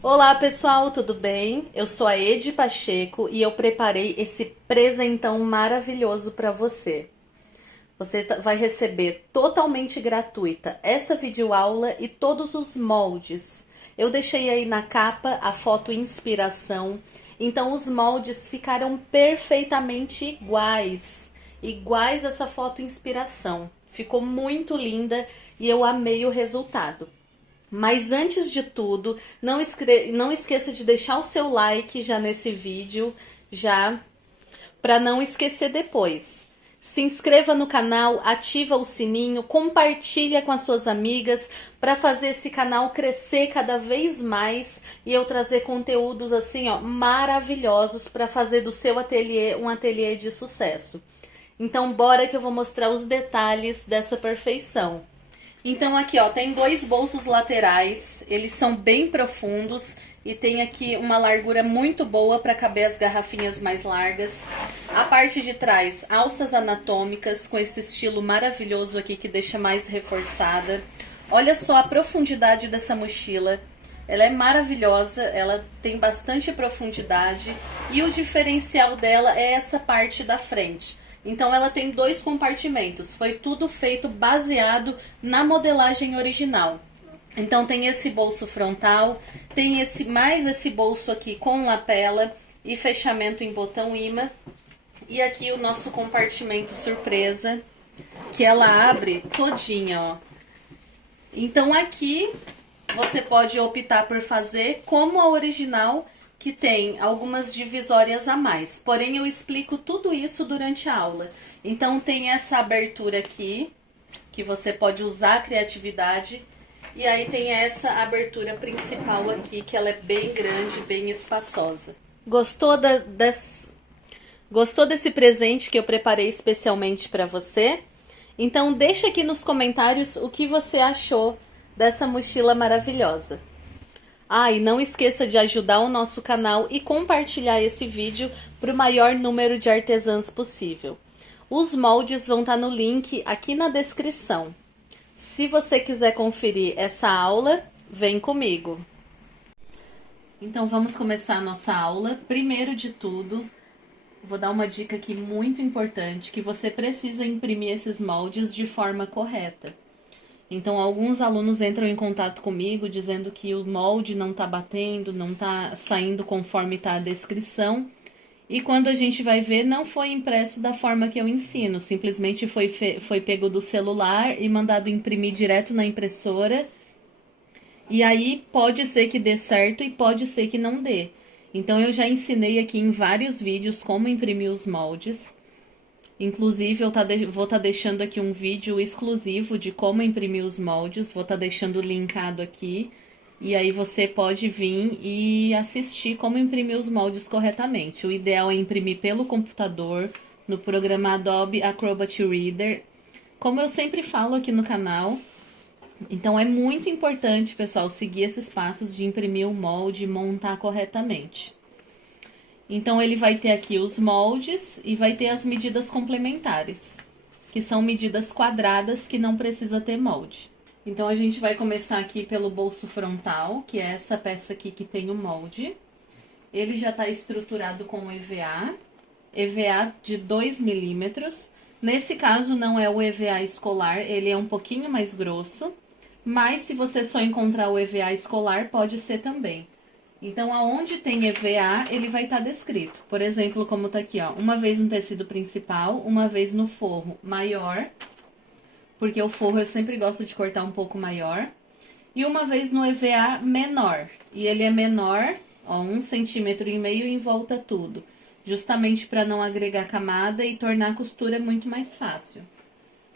Olá pessoal, tudo bem? Eu sou a Edi Pacheco e eu preparei esse presentão maravilhoso para você. Você vai receber totalmente gratuita essa videoaula e todos os moldes. Eu deixei aí na capa a foto inspiração, então os moldes ficaram perfeitamente iguais essa foto inspiração. Ficou muito linda e eu amei o resultado. Mas antes de tudo, não esqueça de deixar o seu like já nesse vídeo, já para não esquecer depois. Se inscreva no canal, ativa o sininho, compartilha com as suas amigas para fazer esse canal crescer cada vez mais e eu trazer conteúdos assim, ó, maravilhosos para fazer do seu ateliê um ateliê de sucesso. Então, bora que eu vou mostrar os detalhes dessa perfeição. Então aqui, ó, tem dois bolsos laterais, eles são bem profundos e tem aqui uma largura muito boa para caber as garrafinhas mais largas. A parte de trás, alças anatômicas com esse estilo maravilhoso aqui que deixa mais reforçada. Olha só a profundidade dessa mochila. Ela é maravilhosa, ela tem bastante profundidade e o diferencial dela é essa parte da frente. Então ela tem dois compartimentos, foi tudo feito baseado na modelagem original. Então tem esse bolso frontal, tem esse bolso aqui com lapela e fechamento em botão imã. E aqui o nosso compartimento surpresa, que ela abre todinha, ó. Então aqui você pode optar por fazer como a original, que tem algumas divisórias a mais. Porém, eu explico tudo isso durante a aula. Então, tem essa abertura aqui, que você pode usar a criatividade. E aí tem essa abertura principal aqui, que ela é bem grande, bem espaçosa. Gostou desse presente que eu preparei especialmente para você? Então, deixa aqui nos comentários o que você achou dessa mochila maravilhosa. Ah, e não esqueça de ajudar o nosso canal e compartilhar esse vídeo para o maior número de artesãs possível. Os moldes vão estar no link aqui na descrição. Se você quiser conferir essa aula, vem comigo. Então vamos começar a nossa aula. Primeiro de tudo, vou dar uma dica aqui muito importante, que você precisa imprimir esses moldes de forma correta. Então, alguns alunos entram em contato comigo dizendo que o molde não tá batendo, não tá saindo conforme tá a descrição. E quando a gente vai ver, não foi impresso da forma que eu ensino. Simplesmente foi pego do celular e mandado imprimir direto na impressora. E aí pode ser que dê certo e pode ser que não dê. Então, eu já ensinei aqui em vários vídeos como imprimir os moldes. Inclusive, vou estar deixando aqui um vídeo exclusivo de como imprimir os moldes. Vou estar deixando linkado aqui. E aí você pode vir e assistir como imprimir os moldes corretamente. O ideal é imprimir pelo computador, no programa Adobe Acrobat Reader. Como eu sempre falo aqui no canal. Então, é muito importante, pessoal, seguir esses passos de imprimir o molde e montar corretamente. Então, ele vai ter aqui os moldes e vai ter as medidas complementares, que são medidas quadradas que não precisa ter molde. Então, a gente vai começar aqui pelo bolso frontal, que é essa peça aqui que tem o molde. Ele já está estruturado com EVA de 2 milímetros. Nesse caso, não é o EVA escolar, ele é um pouquinho mais grosso. Mas, se você só encontrar o EVA escolar, pode ser também. Então, aonde tem EVA, ele vai estar descrito. Por exemplo, como tá aqui, ó. Uma vez no tecido principal, uma vez no forro maior. Porque o forro eu sempre gosto de cortar um pouco maior. E uma vez no EVA menor. E ele é menor, ó, 1,5 centímetro em volta tudo. Justamente para não agregar camada e tornar a costura muito mais fácil.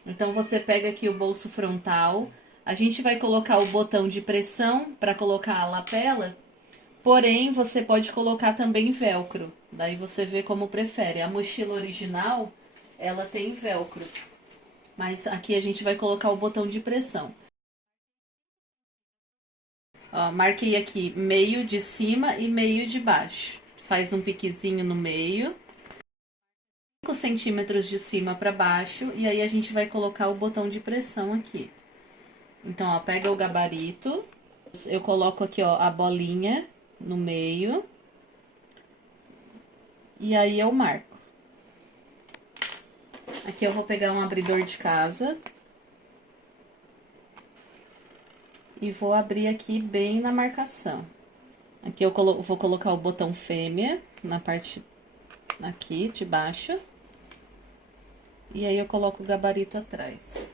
Então, você pega aqui o bolso frontal. A gente vai colocar o botão de pressão para colocar a lapela. Porém, você pode colocar também velcro. Daí você vê como prefere. A mochila original, ela tem velcro. Mas aqui a gente vai colocar o botão de pressão. Ó, marquei aqui meio de cima e meio de baixo. Faz um piquezinho no meio. 5 centímetros de cima para baixo. E aí a gente vai colocar o botão de pressão aqui. Então, ó, pega o gabarito. Eu coloco aqui, ó, a bolinha no meio. E aí eu marco. Aqui eu vou pegar um abridor de casa. E vou abrir aqui bem na marcação. Aqui eu vou colocar o botão fêmea na parte aqui de baixo. E aí eu coloco o gabarito atrás.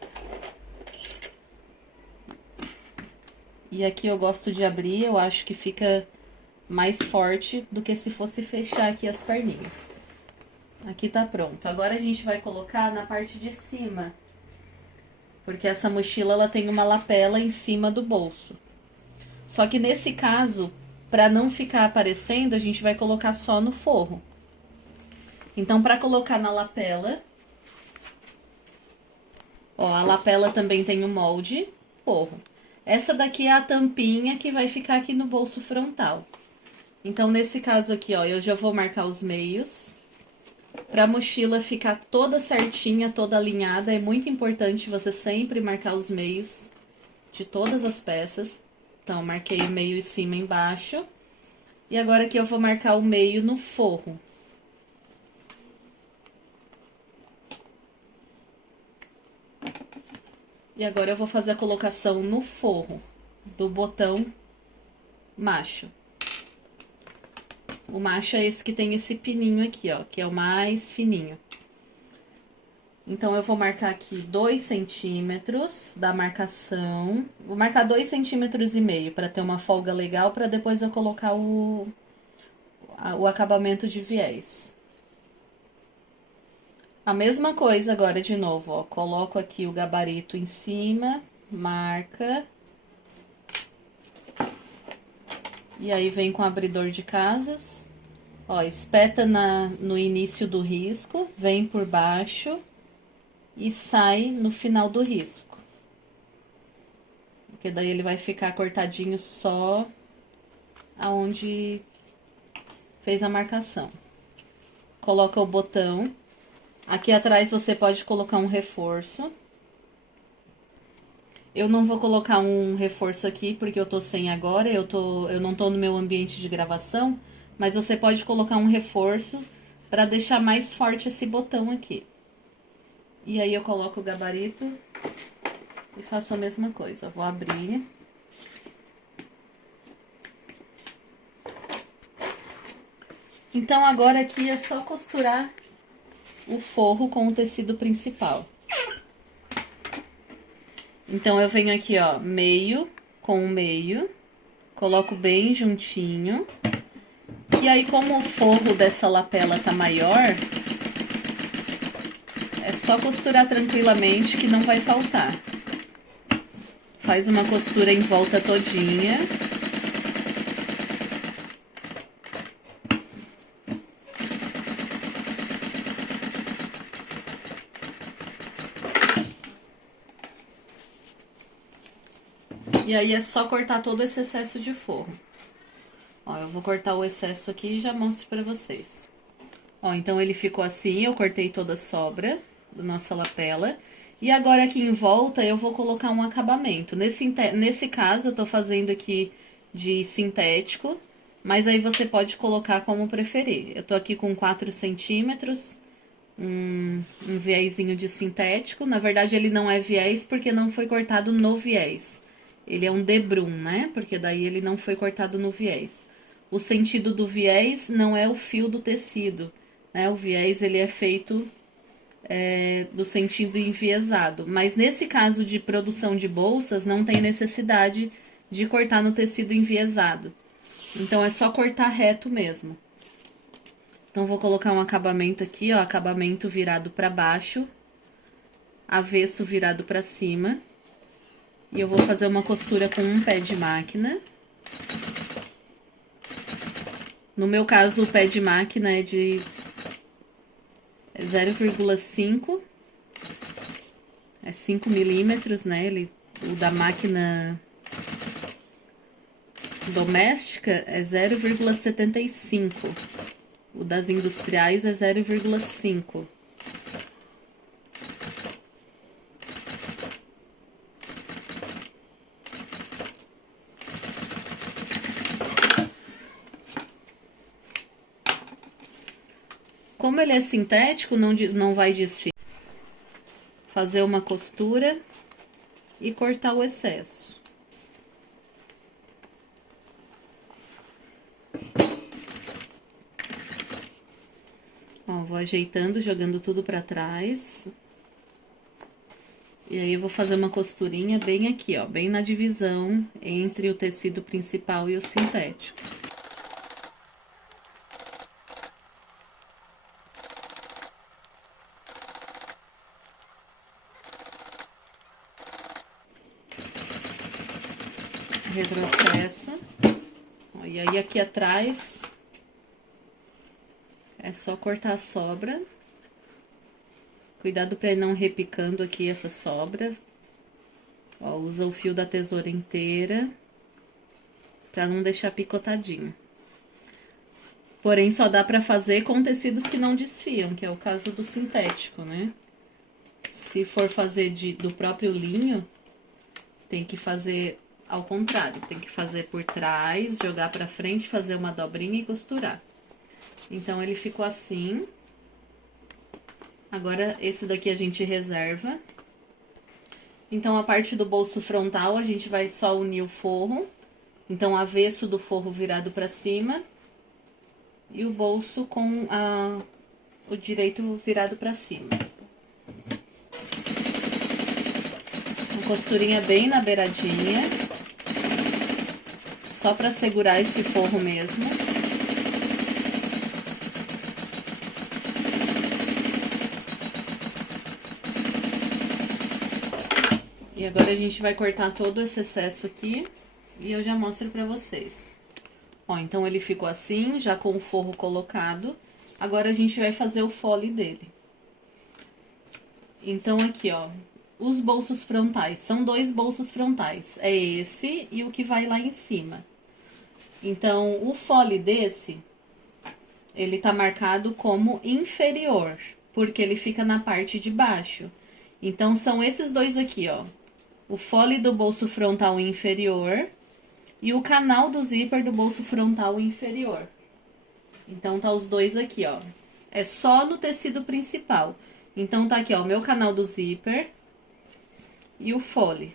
E aqui eu gosto de abrir, eu acho que fica mais forte do que se fosse fechar aqui as perninhas. Aqui tá pronto. Agora a gente vai colocar na parte de cima. Porque essa mochila, ela tem uma lapela em cima do bolso. Só que nesse caso, para não ficar aparecendo, a gente vai colocar só no forro. Então, para colocar na lapela... Ó, a lapela também tem o molde, forro. Essa daqui é a tampinha que vai ficar aqui no bolso frontal. Então, nesse caso aqui, ó, eu já vou marcar os meios. Pra mochila ficar toda certinha, toda alinhada, é muito importante você sempre marcar os meios de todas as peças. Então, marquei o meio em cima e embaixo. E agora aqui eu vou marcar o meio no forro. E agora eu vou fazer a colocação no forro do botão macho. O macho é esse que tem esse pininho aqui, ó, que é o mais fininho. Então, eu vou marcar aqui 2 centímetros da marcação. Vou marcar 2,5 centímetros para ter uma folga legal, para depois eu colocar o acabamento de viés. A mesma coisa agora de novo, ó, coloco aqui o gabarito em cima, marca. E aí vem com o abridor de casas, ó, espeta no início do risco, vem por baixo e sai no final do risco. Porque daí ele vai ficar cortadinho só aonde fez a marcação. Coloca o botão. Aqui atrás você pode colocar um reforço. Eu não vou colocar um reforço aqui porque eu tô sem agora, eu não tô no meu ambiente de gravação, mas você pode colocar um reforço para deixar mais forte esse botão aqui. E aí eu coloco o gabarito e faço a mesma coisa. Eu vou abrir. Então agora aqui é só costurar o forro com o tecido principal. Então, eu venho aqui, ó, meio com o meio, coloco bem juntinho. E aí, como o forro dessa lapela tá maior, é só costurar tranquilamente que não vai faltar. Faz uma costura em volta todinha. E aí, é só cortar todo esse excesso de forro. Ó, eu vou cortar o excesso aqui e já mostro pra vocês. Ó, então ele ficou assim, eu cortei toda a sobra da nossa lapela. E agora aqui em volta eu vou colocar um acabamento. Nesse caso, eu tô fazendo aqui de sintético, mas aí você pode colocar como preferir. Eu tô aqui com 4 centímetros, um viésinho de sintético. Na verdade, ele não é viés porque não foi cortado no viés. Ele é um debrum, né? Porque daí ele não foi cortado no viés. O sentido do viés não é o fio do tecido, né? O viés, ele é feito do sentido enviesado. Mas nesse caso de produção de bolsas, não tem necessidade de cortar no tecido enviesado. Então, é só cortar reto mesmo. Então, vou colocar um acabamento aqui, ó, acabamento virado pra baixo, avesso virado pra cima. E eu vou fazer uma costura com um pé de máquina. No meu caso, o pé de máquina é de 0,5. É 5 milímetros, né? O da máquina doméstica é 0,75. O das industriais é 0,5. Como ele é sintético, não vai desfiar. Fazer uma costura e cortar o excesso. Ó, vou ajeitando, jogando tudo pra trás. E aí, eu vou fazer uma costurinha bem aqui, ó, bem na divisão entre o tecido principal e o sintético. Retrocesso. Ó, e aí, aqui atrás, é só cortar a sobra. Cuidado pra ele não repicando aqui essa sobra. Ó, usa o fio da tesoura inteira, pra não deixar picotadinho. Porém, só dá pra fazer com tecidos que não desfiam, que é o caso do sintético, né? Se for fazer do próprio linho, tem que fazer ao contrário. Tem que fazer por trás, jogar pra frente, fazer uma dobrinha e costurar. Então, ele ficou assim. Agora, esse daqui a gente reserva. Então, a parte do bolso frontal, a gente vai só unir o forro. Então, avesso do forro virado pra cima. E o bolso com o direito virado pra cima. Uma costurinha bem na beiradinha. Só pra segurar esse forro mesmo. E agora a gente vai cortar todo esse excesso aqui e eu já mostro pra vocês. Ó, então ele ficou assim, já com o forro colocado. Agora a gente vai fazer o fole dele. Então aqui, ó, os bolsos frontais, são 2 bolsos frontais. É esse e o que vai lá em cima. Então, o fole desse, ele tá marcado como inferior, porque ele fica na parte de baixo. Então, são esses dois aqui, ó. O fole do bolso frontal inferior e o canal do zíper do bolso frontal inferior. Então, tá os dois aqui, ó. É só no tecido principal. Então, tá aqui, ó, o meu canal do zíper e o fole.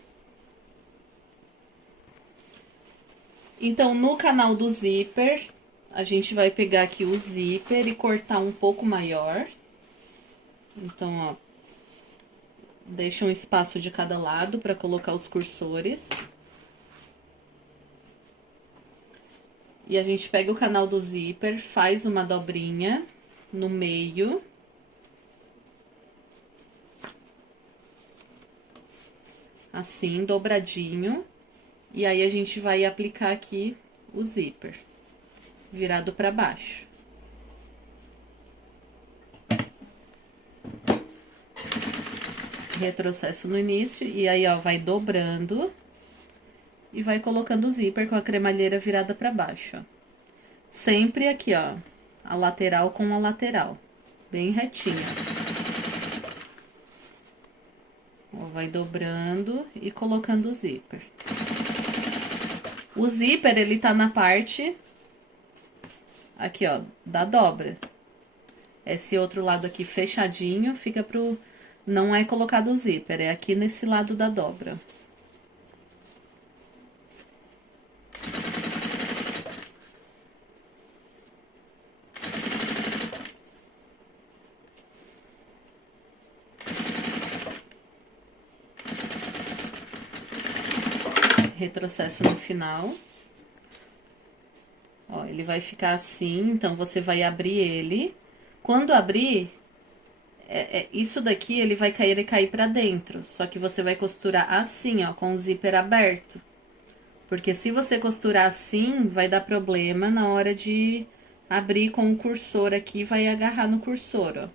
Então, no canal do zíper, a gente vai pegar aqui o zíper e cortar um pouco maior. Então, ó, deixa um espaço de cada lado para colocar os cursores. E a gente pega o canal do zíper, faz uma dobrinha no meio. Assim, dobradinho. E aí, a gente vai aplicar aqui o zíper, virado para baixo. Retrocesso no início, e aí, ó, vai dobrando e vai colocando o zíper com a cremalheira virada para baixo, ó. Sempre aqui, ó, a lateral com a lateral, bem retinha. Ó, vai dobrando e colocando o zíper. O zíper, ele tá na parte, aqui, ó, da dobra. Esse outro lado aqui fechadinho fica pro... Não é colocado o zíper, é aqui nesse lado da dobra. Retrocesso no final. Ó, ele vai ficar assim, então você vai abrir ele. Quando abrir, isso daqui ele vai cair pra dentro. Só que você vai costurar assim, ó, com o zíper aberto. Porque se você costurar assim, vai dar problema na hora de abrir com o cursor aqui, vai agarrar no cursor, ó.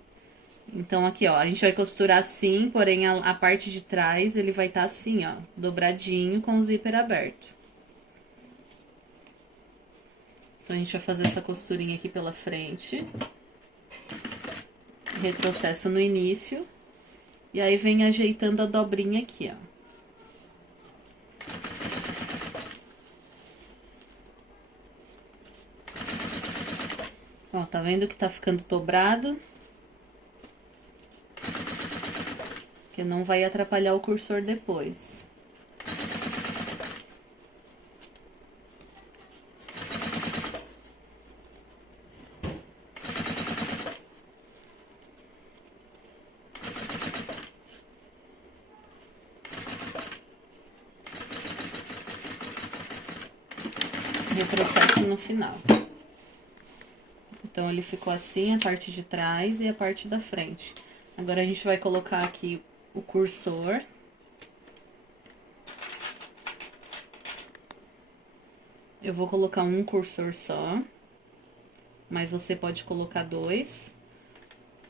Então, aqui, ó, a gente vai costurar assim, porém a parte de trás ele vai estar assim, ó, dobradinho com o zíper aberto. Então, a gente vai fazer essa costurinha aqui pela frente. Retrocesso no início. E aí, vem ajeitando a dobrinha aqui, ó. Ó, tá vendo que tá ficando dobrado? Que não vai atrapalhar o cursor depois. Retrocesso no final. Então, ele ficou assim, a parte de trás e a parte da frente. Agora, a gente vai colocar aqui o cursor. Eu vou colocar um cursor só, mas você pode colocar dois.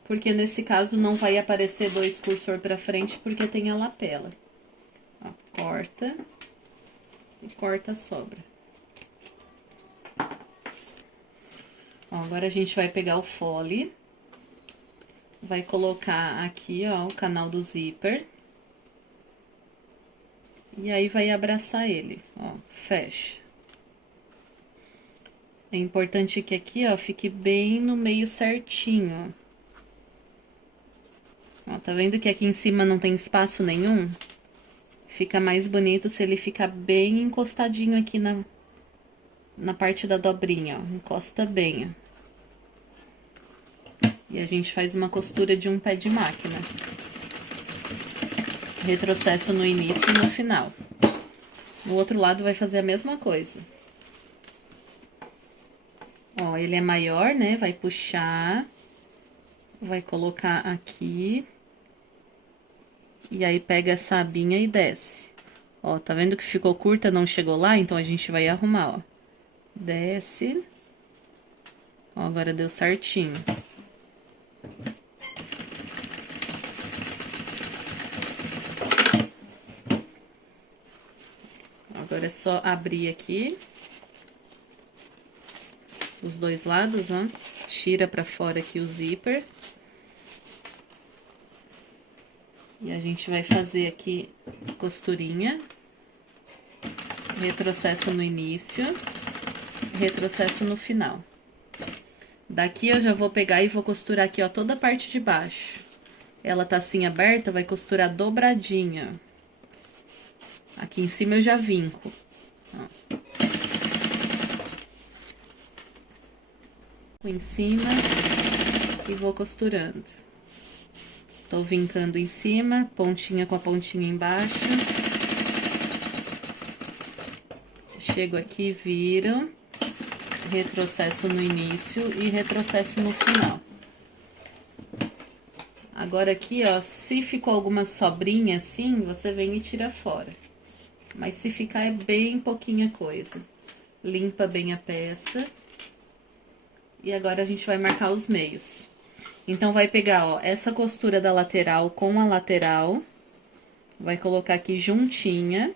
Porque nesse caso não vai aparecer dois cursor pra frente, porque tem a lapela. Ó, corta e corta a sobra. Ó, agora a gente vai pegar o fole, vai colocar aqui, ó, o canal do zíper. E aí vai abraçar ele, ó, fecha. É importante que aqui, ó, fique bem no meio certinho, ó. Tá vendo que aqui em cima não tem espaço nenhum? Fica mais bonito se ele ficar bem encostadinho aqui na parte da dobrinha, ó. Encosta bem, ó. E a gente faz uma costura de um pé de máquina. Retrocesso no início e no final. No outro lado vai fazer a mesma coisa. Ó, ele é maior, né? Vai puxar. Vai colocar aqui. E aí pega essa abinha e desce. Ó, tá vendo que ficou curta, não chegou lá? Então, a gente vai arrumar, ó. Desce. Ó, agora deu certinho. Agora é só abrir aqui. Os dois lados, ó. Tira pra fora aqui o zíper. E a gente vai fazer aqui costurinha. Retrocesso no início. Retrocesso no final. Daqui eu já vou pegar e vou costurar aqui, ó, toda a parte de baixo. Ela tá assim aberta, vai costurar dobradinha. Aqui em cima eu já vinco. Ó. Em cima e vou costurando. Tô vincando em cima, pontinha com a pontinha embaixo. Chego aqui, viro. Retrocesso no início e retrocesso no final. Agora aqui, ó, se ficou alguma sobrinha assim, você vem e tira fora. Mas se ficar é bem pouquinha coisa. Limpa bem a peça. E agora a gente vai marcar os meios. Então, vai pegar, ó, essa costura da lateral com a lateral. Vai colocar aqui juntinha.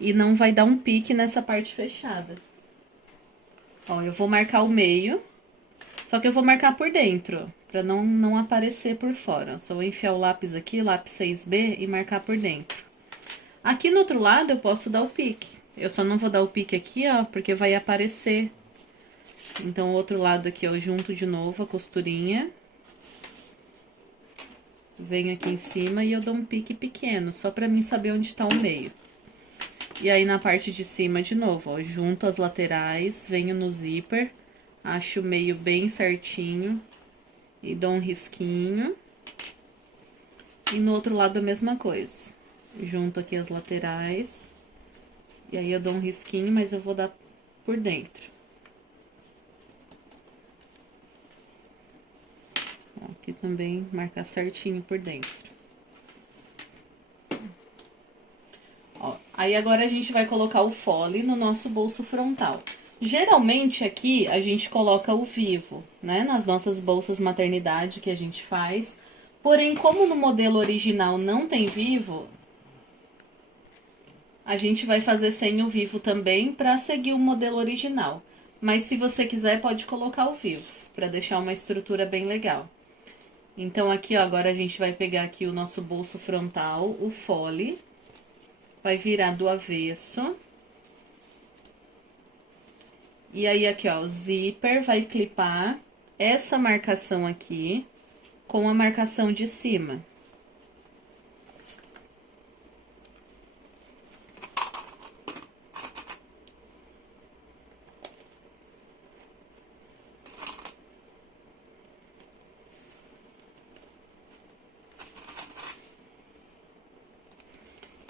E não vai dar um pique nessa parte fechada. Ó, eu vou marcar o meio. Só que eu vou marcar por dentro, pra não aparecer por fora. Só vou enfiar o lápis aqui, lápis 6B, e marcar por dentro. Aqui no outro lado eu posso dar o pique. Eu só não vou dar o pique aqui, ó, porque vai aparecer. Então, o outro lado aqui, eu junto de novo a costurinha. Venho aqui em cima e eu dou um pique pequeno, só pra mim saber onde tá o meio. E aí, na parte de cima, de novo, ó, junto as laterais, venho no zíper, acho o meio bem certinho e dou um risquinho. E no outro lado a mesma coisa. Junto aqui as laterais. E aí, eu dou um risquinho, mas eu vou dar por dentro. Ó, aqui também marcar certinho por dentro. Ó, aí agora a gente vai colocar o fole no nosso bolso frontal. Geralmente aqui a gente coloca o vivo, né? Nas nossas bolsas maternidade que a gente faz. Porém, como no modelo original não tem vivo, a gente vai fazer sem o vivo também para seguir o modelo original. Mas se você quiser, pode colocar o vivo, para deixar uma estrutura bem legal. Então, aqui, ó, agora a gente vai pegar aqui o nosso bolso frontal, o fole. Vai virar do avesso. E aí, aqui, ó, o zíper vai clipar essa marcação aqui com a marcação de cima.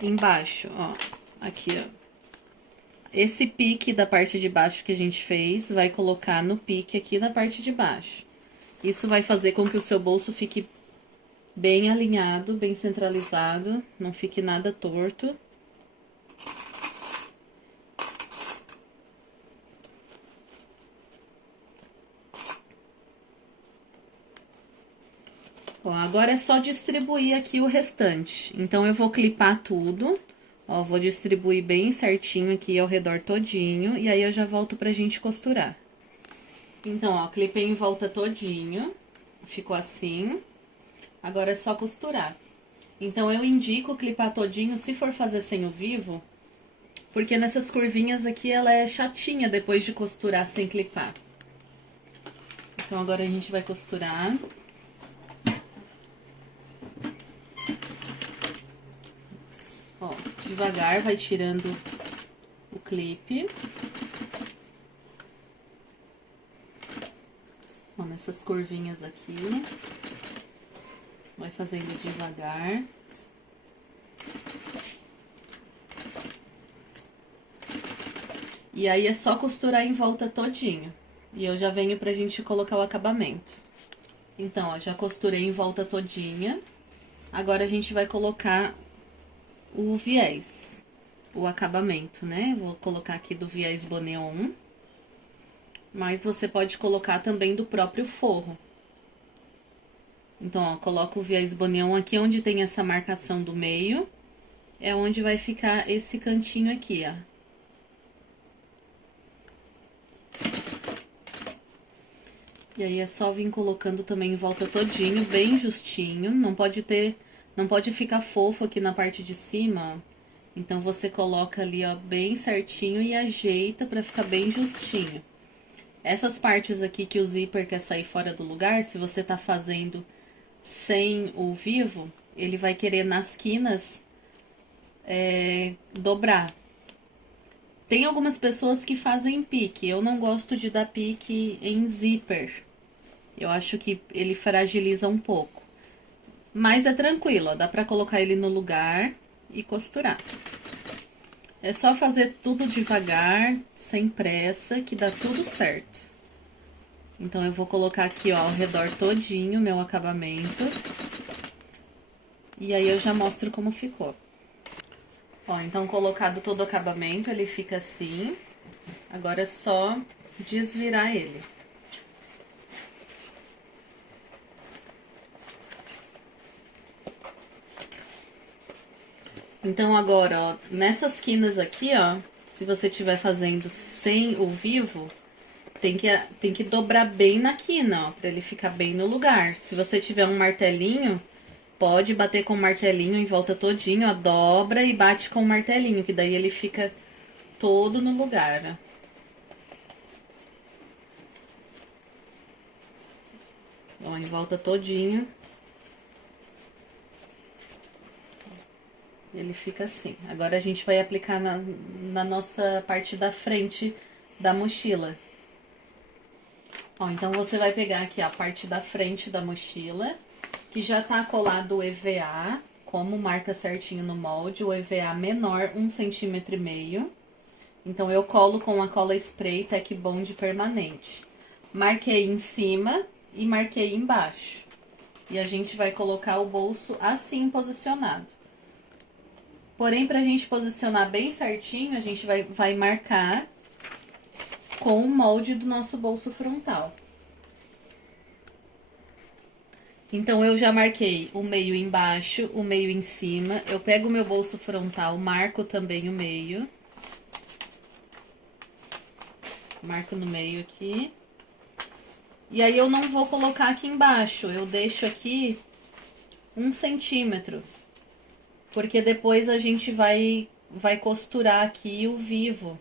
Embaixo, ó, aqui, ó. Esse pique da parte de baixo que a gente fez, vai colocar no pique aqui da parte de baixo. Isso vai fazer com que o seu bolso fique bem alinhado, bem centralizado, não fique nada torto. Ó, agora é só distribuir aqui o restante. Então, eu vou clipar tudo. Ó, vou distribuir bem certinho aqui ao redor todinho. E aí, eu já volto pra gente costurar. Então, ó, clipei em volta todinho. Ficou assim. Agora é só costurar. Então, eu indico clipar todinho se for fazer sem o vivo. Porque nessas curvinhas aqui, ela é chatinha depois de costurar sem clipar. Então, agora a gente vai costurar. Ó, devagar, vai tirando o clipe. Ó, nessas curvinhas aqui. Vai fazendo devagar. E aí, é só costurar em volta todinho. E eu já venho pra gente colocar o acabamento. Então, ó, já costurei em volta todinha. Agora, a gente vai colocar o viés, o acabamento, né? Vou colocar aqui do viés Boneon, mas você pode colocar também do próprio forro. Então, ó, coloco o viés Boneon aqui onde tem essa marcação do meio, é onde vai ficar esse cantinho aqui, ó. E aí, é só vir colocando também em volta todinho, bem justinho, não pode ficar fofo aqui na parte de cima, ó. Então, você coloca ali, ó, bem certinho e ajeita pra ficar bem justinho. Essas partes aqui que o zíper quer sair fora do lugar, se você tá fazendo sem o vivo, ele vai querer nas quinas dobrar. Tem algumas pessoas que fazem pique, eu não gosto de dar pique em zíper. Eu acho que ele fragiliza um pouco. Mas é tranquilo, ó, dá pra colocar ele no lugar e costurar. É só fazer tudo devagar, sem pressa, que dá tudo certo. Então, eu vou colocar aqui, ó, ao redor todinho o meu acabamento. E aí, eu já mostro como ficou. Ó, então, colocado todo o acabamento, ele fica assim. Agora, é só desvirar ele. Então, agora, ó, nessas quinas aqui, ó, se você estiver fazendo sem o vivo, tem que dobrar bem na quina, ó, pra ele ficar bem no lugar. Se você tiver um martelinho, pode bater com o martelinho em volta todinho, ó, dobra e bate com o martelinho, que daí ele fica todo no lugar, ó. Ó, em volta todinho. Ele fica assim. Agora, a gente vai aplicar na nossa parte da frente da mochila. Ó, então, você vai pegar aqui a parte da frente da mochila, que já tá colado o EVA, como marca certinho no molde, o EVA menor, 1,5 cm. Então, eu colo com a cola spray Tec Bond permanente. Marquei em cima e marquei embaixo. E a gente vai colocar o bolso assim posicionado. Porém, pra gente posicionar bem certinho, a gente vai marcar com o molde do nosso bolso frontal. Então, eu já marquei o meio embaixo, o meio em cima. Eu pego o meu bolso frontal, marco também o meio. Marco no meio aqui. E aí, eu não vou colocar aqui embaixo, eu deixo aqui 1 centímetro. Porque depois a gente vai costurar aqui o vivo.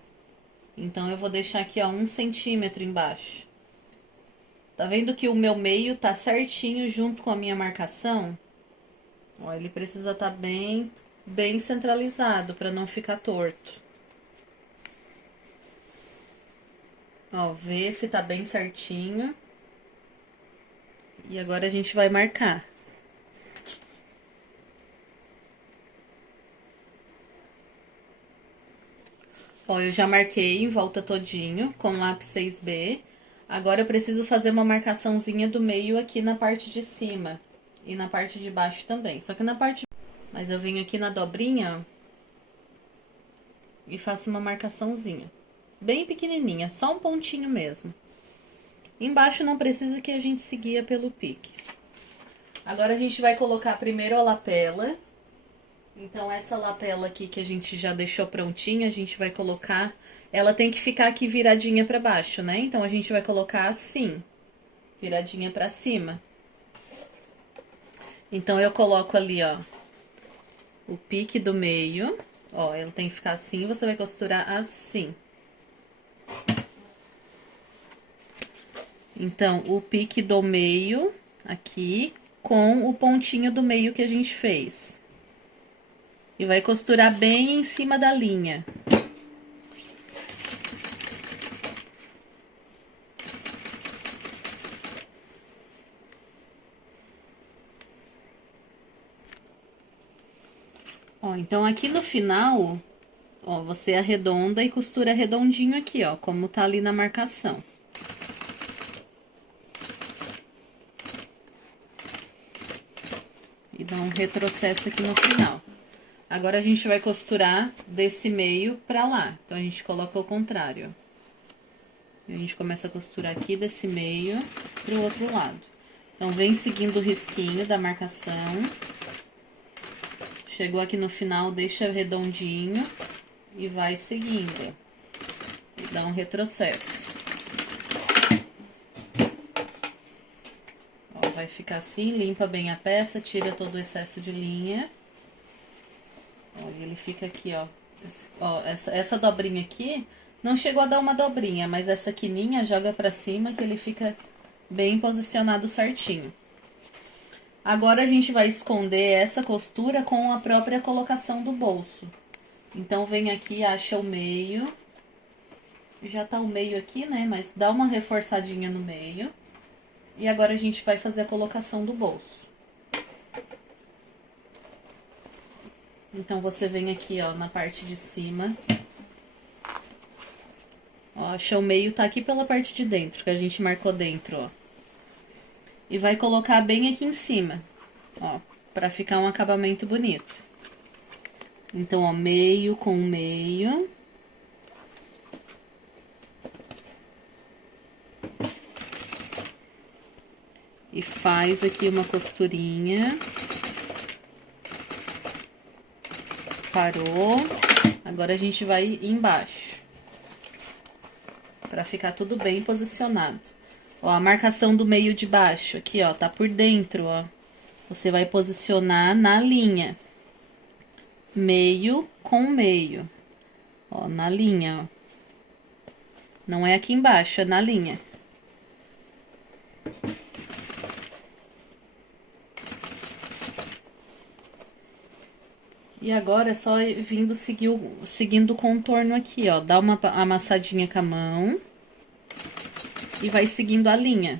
Então, eu vou deixar aqui, ó, 1 centímetro embaixo. Tá vendo que o meu meio tá certinho junto com a minha marcação? Ó, ele precisa estar bem centralizado para não ficar torto. Ó, vê se tá bem certinho. E agora a gente vai marcar. Ó, eu já marquei em volta todinho com lápis 6B. Agora eu preciso fazer uma marcaçãozinha do meio aqui na parte de cima. E na parte de baixo também. Só que na parte... Mas eu venho aqui na dobrinha, ó, e faço uma marcaçãozinha. Bem pequenininha, só um pontinho mesmo. Embaixo não precisa que a gente seguia pelo pique. Agora a gente vai colocar primeiro a lapela. Então, essa lapela aqui que a gente já deixou prontinha, a gente vai colocar... Ela tem que ficar aqui viradinha pra baixo, né? Então, a gente vai colocar assim, viradinha pra cima. Então, eu coloco ali, ó, o pique do meio. Ó, ela tem que ficar assim, você vai costurar assim. Então, o pique do meio aqui com o pontinho do meio que a gente fez. E vai costurar bem em cima da linha. Ó, então aqui no final, ó, você arredonda e costura redondinho aqui, ó, como tá ali na marcação. E dá um retrocesso aqui no final. Agora, a gente vai costurar desse meio pra lá. Então, a gente coloca ao contrário. E a gente começa a costurar aqui desse meio pro outro lado. Então, vem seguindo o risquinho da marcação. Chegou aqui no final, deixa redondinho e vai seguindo. E dá um retrocesso. Ó, vai ficar assim, limpa bem a peça, tira todo o excesso de linha. Olha, ele fica aqui, ó. Ó, essa dobrinha aqui, não chegou a dar uma dobrinha, mas essa quininha joga pra cima que ele fica bem posicionado certinho. Agora, a gente vai esconder essa costura com a própria colocação do bolso. Então, vem aqui, acha o meio. Já tá o meio aqui, né? Mas dá uma reforçadinha no meio. E agora, a gente vai fazer a colocação do bolso. Então, você vem aqui, ó, na parte de cima. Ó, acha o meio, tá aqui pela parte de dentro, que a gente marcou dentro, ó. E vai colocar bem aqui em cima, ó, pra ficar um acabamento bonito. Então, ó, meio com meio. E faz aqui uma costurinha. Parou. Agora, a gente vai embaixo. Pra ficar tudo bem posicionado. Ó, a marcação do meio de baixo, aqui, ó, tá por dentro, ó. Você vai posicionar na linha. Meio com meio. Ó, na linha, ó. Não é aqui embaixo, é na linha. E agora é só vindo seguindo o contorno aqui, ó. Dá uma amassadinha com a mão. E vai seguindo a linha.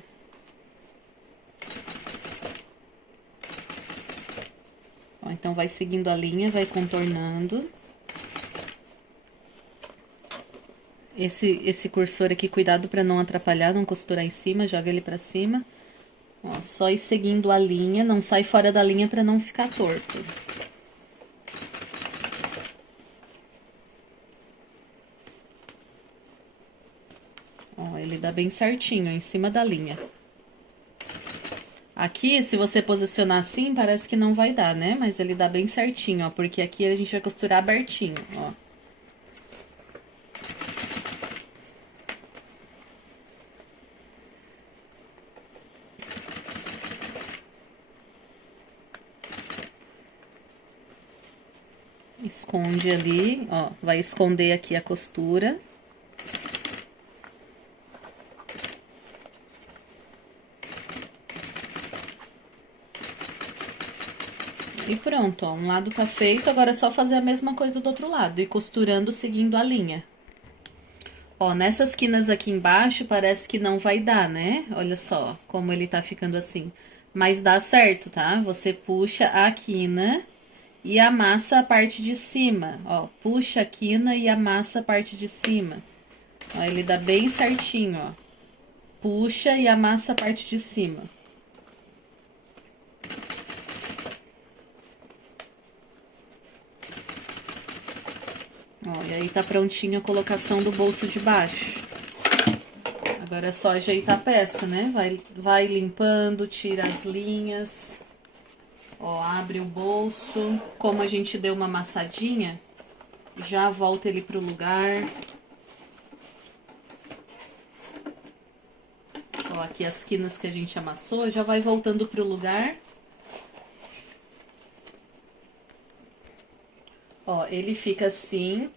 Ó, então, vai seguindo a linha, vai contornando. Esse cursor aqui, cuidado pra não atrapalhar, não costurar em cima, joga ele pra cima. Ó, só ir seguindo a linha, não sai fora da linha pra não ficar torto. Ó, ele dá bem certinho, em cima da linha. Aqui, se você posicionar assim, parece que não vai dar, né? Mas ele dá bem certinho, ó, porque aqui a gente vai costurar abertinho, ó. Esconde ali, ó, vai esconder aqui a costura. E pronto, ó, um lado tá feito, agora é só fazer a mesma coisa do outro lado, e costurando seguindo a linha. Ó, nessas quinas aqui embaixo parece que não vai dar, né? Olha só como ele tá ficando assim. Mas dá certo, tá? Você puxa a quina e amassa a parte de cima, ó. Puxa a quina e amassa a parte de cima. Ó, ele dá bem certinho, ó. Puxa e amassa a parte de cima. Ó, e aí tá prontinha a colocação do bolso de baixo. Agora é só ajeitar a peça, né? Vai limpando, tira as linhas. Ó, abre o bolso. Como a gente deu uma amassadinha, já volta ele pro lugar. Ó, aqui as quinas que a gente amassou, já vai voltando pro lugar. Ó, ele fica assim.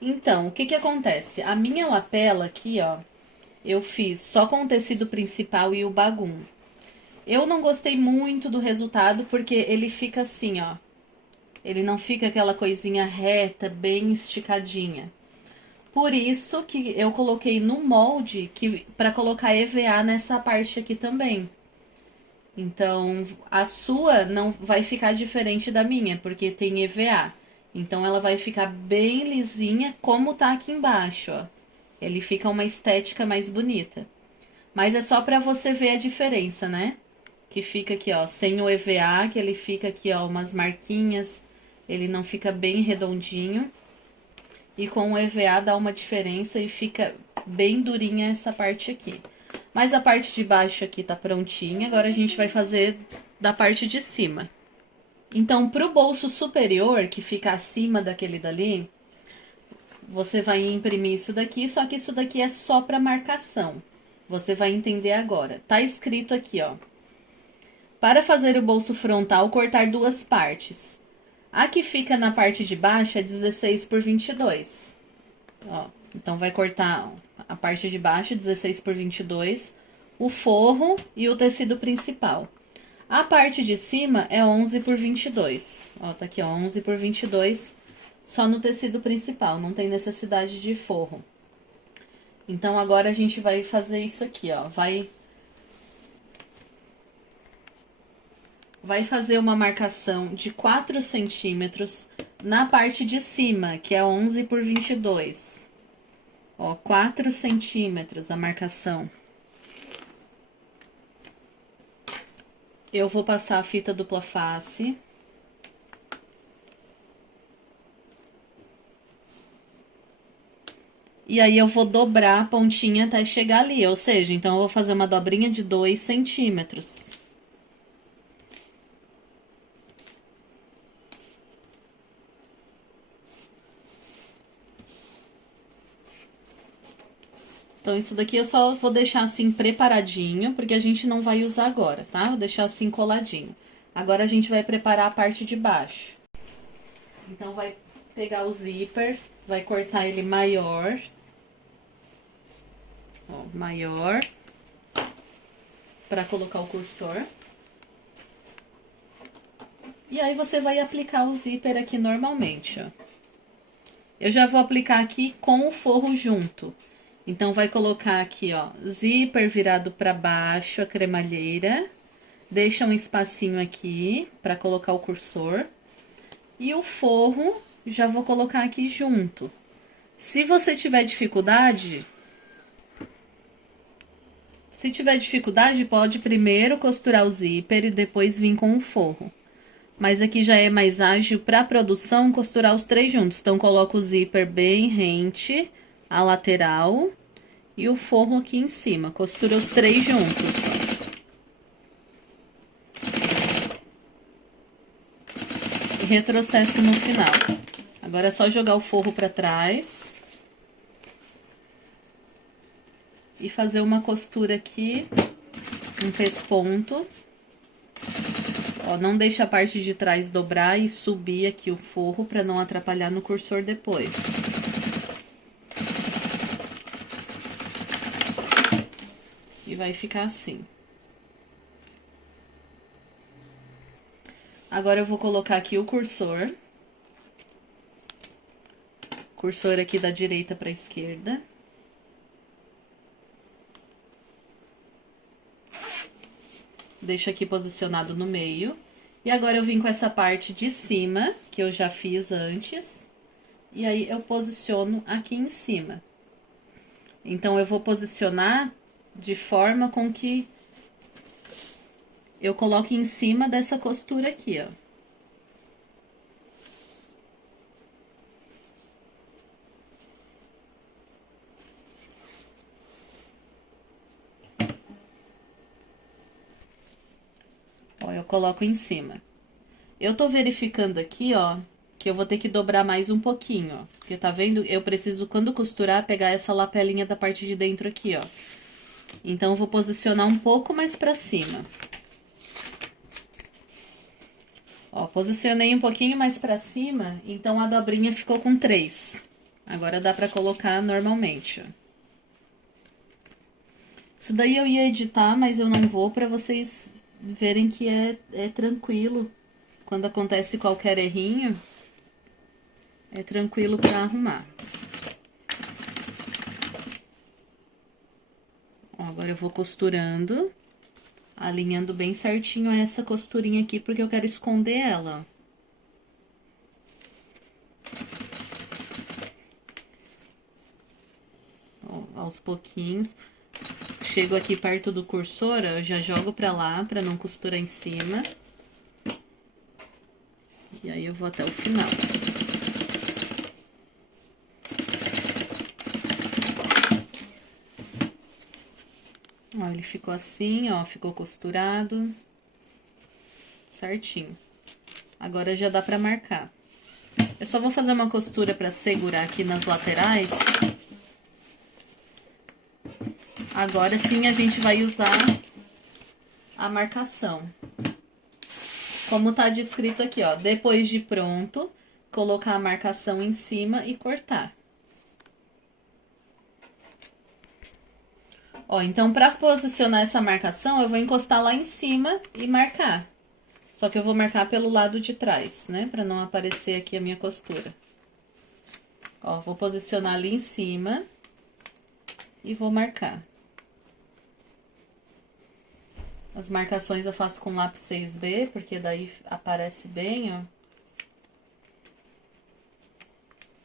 Então, o que que acontece? A minha lapela aqui, ó, eu fiz só com o tecido principal e o bagum. Eu não gostei muito do resultado porque ele fica assim, ó. Ele não fica aquela coisinha reta, bem esticadinha. Por isso que eu coloquei no molde para colocar EVA nessa parte aqui também. Então, a sua não vai ficar diferente da minha, porque tem EVA. Então, ela vai ficar bem lisinha, como tá aqui embaixo, ó. Ele fica uma estética mais bonita. Mas é só pra você ver a diferença, né? Que fica aqui, ó, sem o EVA, que ele fica aqui, ó, umas marquinhas. Ele não fica bem redondinho. E com o EVA dá uma diferença e fica bem durinha essa parte aqui. Mas a parte de baixo aqui tá prontinha, agora a gente vai fazer da parte de cima. Então, pro bolso superior, que fica acima daquele dali, você vai imprimir isso daqui, só que isso daqui é só pra marcação. Você vai entender agora. Tá escrito aqui, ó. Para fazer o bolso frontal, cortar duas partes. A que fica na parte de baixo é 16 por 22. Ó, então, vai cortar a parte de baixo, 16 por 22, o forro e o tecido principal. A parte de cima é 11 por 22. Ó, tá aqui, ó, 11 por 22, só no tecido principal, não tem necessidade de forro. Então, agora a gente vai fazer isso aqui, ó. Vai fazer uma marcação de 4 centímetros na parte de cima, que é 11 por 22. Ó, 4 centímetros a marcação. Eu vou passar a fita dupla face. E aí, eu vou dobrar a pontinha até chegar ali, ou seja, então eu vou fazer uma dobrinha de 2 centímetros. Então, isso daqui eu só vou deixar assim preparadinho, porque a gente não vai usar agora, tá? Vou deixar assim coladinho. Agora, a gente vai preparar a parte de baixo. Então, vai pegar o zíper, vai cortar ele maior. Ó, maior. Pra colocar o cursor. E aí, você vai aplicar o zíper aqui normalmente, ó. Eu já vou aplicar aqui com o forro junto. Então, vai colocar aqui, ó, zíper virado pra baixo, a cremalheira. Deixa um espacinho aqui pra colocar o cursor. E o forro, já vou colocar aqui junto. Se você tiver dificuldade... Se tiver dificuldade, pode primeiro costurar o zíper e depois vir com o forro. Mas aqui já é mais ágil pra produção costurar os três juntos. Então, coloca o zíper bem rente, a lateral... E o forro aqui em cima. Costura os três juntos, ó. E retrocesso no final. Agora é só jogar o forro pra trás. E fazer uma costura aqui. Um pesponto. Ó, não deixa a parte de trás dobrar e subir aqui o forro pra não atrapalhar no cursor depois. E vai ficar assim. Agora eu vou colocar aqui o cursor. Cursor aqui da direita para a esquerda. Deixo aqui posicionado no meio. E agora eu vim com essa parte de cima, que eu já fiz antes. E aí eu posiciono aqui em cima. Então, eu vou posicionar de forma com que eu coloque em cima dessa costura aqui, ó. Ó, eu coloco em cima. Eu tô verificando aqui, ó, que eu vou ter que dobrar mais um pouquinho, ó. Porque tá vendo? Eu preciso, quando costurar, pegar essa lapelinha da parte de dentro aqui, ó. Então, eu vou posicionar um pouco mais pra cima. Ó, posicionei um pouquinho mais pra cima, então a dobrinha ficou com 3. Agora dá pra colocar normalmente, ó. Isso daí eu ia editar, mas eu não vou pra vocês verem que é tranquilo. Quando acontece qualquer errinho, é tranquilo pra arrumar. Ó, agora eu vou costurando, alinhando bem certinho essa costurinha aqui, porque eu quero esconder ela, ó. Ó, aos pouquinhos. Chego aqui perto do cursor, eu já jogo pra lá, pra não costurar em cima. E aí eu vou até o final. Ó, ele ficou assim, ó, ficou costurado. Certinho. Agora já dá pra marcar. Eu só vou fazer uma costura pra segurar aqui nas laterais. Agora sim a gente vai usar a marcação. Como tá descrito aqui, ó, depois de pronto, colocar a marcação em cima e cortar. Ó, então, pra posicionar essa marcação, eu vou encostar lá em cima e marcar. Só que eu vou marcar pelo lado de trás, né? Pra não aparecer aqui a minha costura. Ó, vou posicionar ali em cima e vou marcar. As marcações eu faço com lápis 6B, porque daí aparece bem, ó.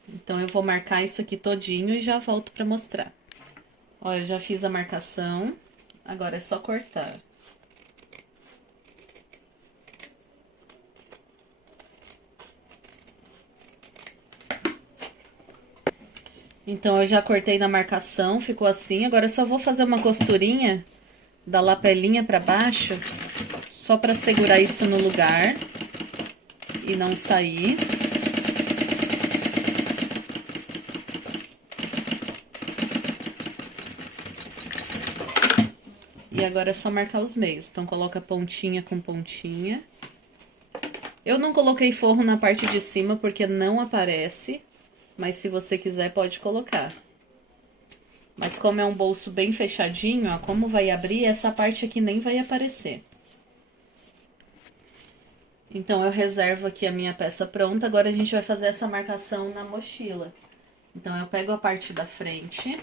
Então, eu vou marcar isso aqui todinho e já volto pra mostrar. Ó, eu já fiz a marcação, agora é só cortar. Então, eu já cortei na marcação, ficou assim. Agora, eu só vou fazer uma costurinha da lapelinha pra baixo, só pra segurar isso no lugar e não sair. E agora é só marcar os meios. Então, coloca pontinha com pontinha. Eu não coloquei forro na parte de cima porque não aparece, mas se você quiser pode colocar. Mas como é um bolso bem fechadinho, ó, como vai abrir, essa parte aqui nem vai aparecer. Então, eu reservo aqui a minha peça pronta, agora a gente vai fazer essa marcação na mochila. Então, eu pego a parte da frente.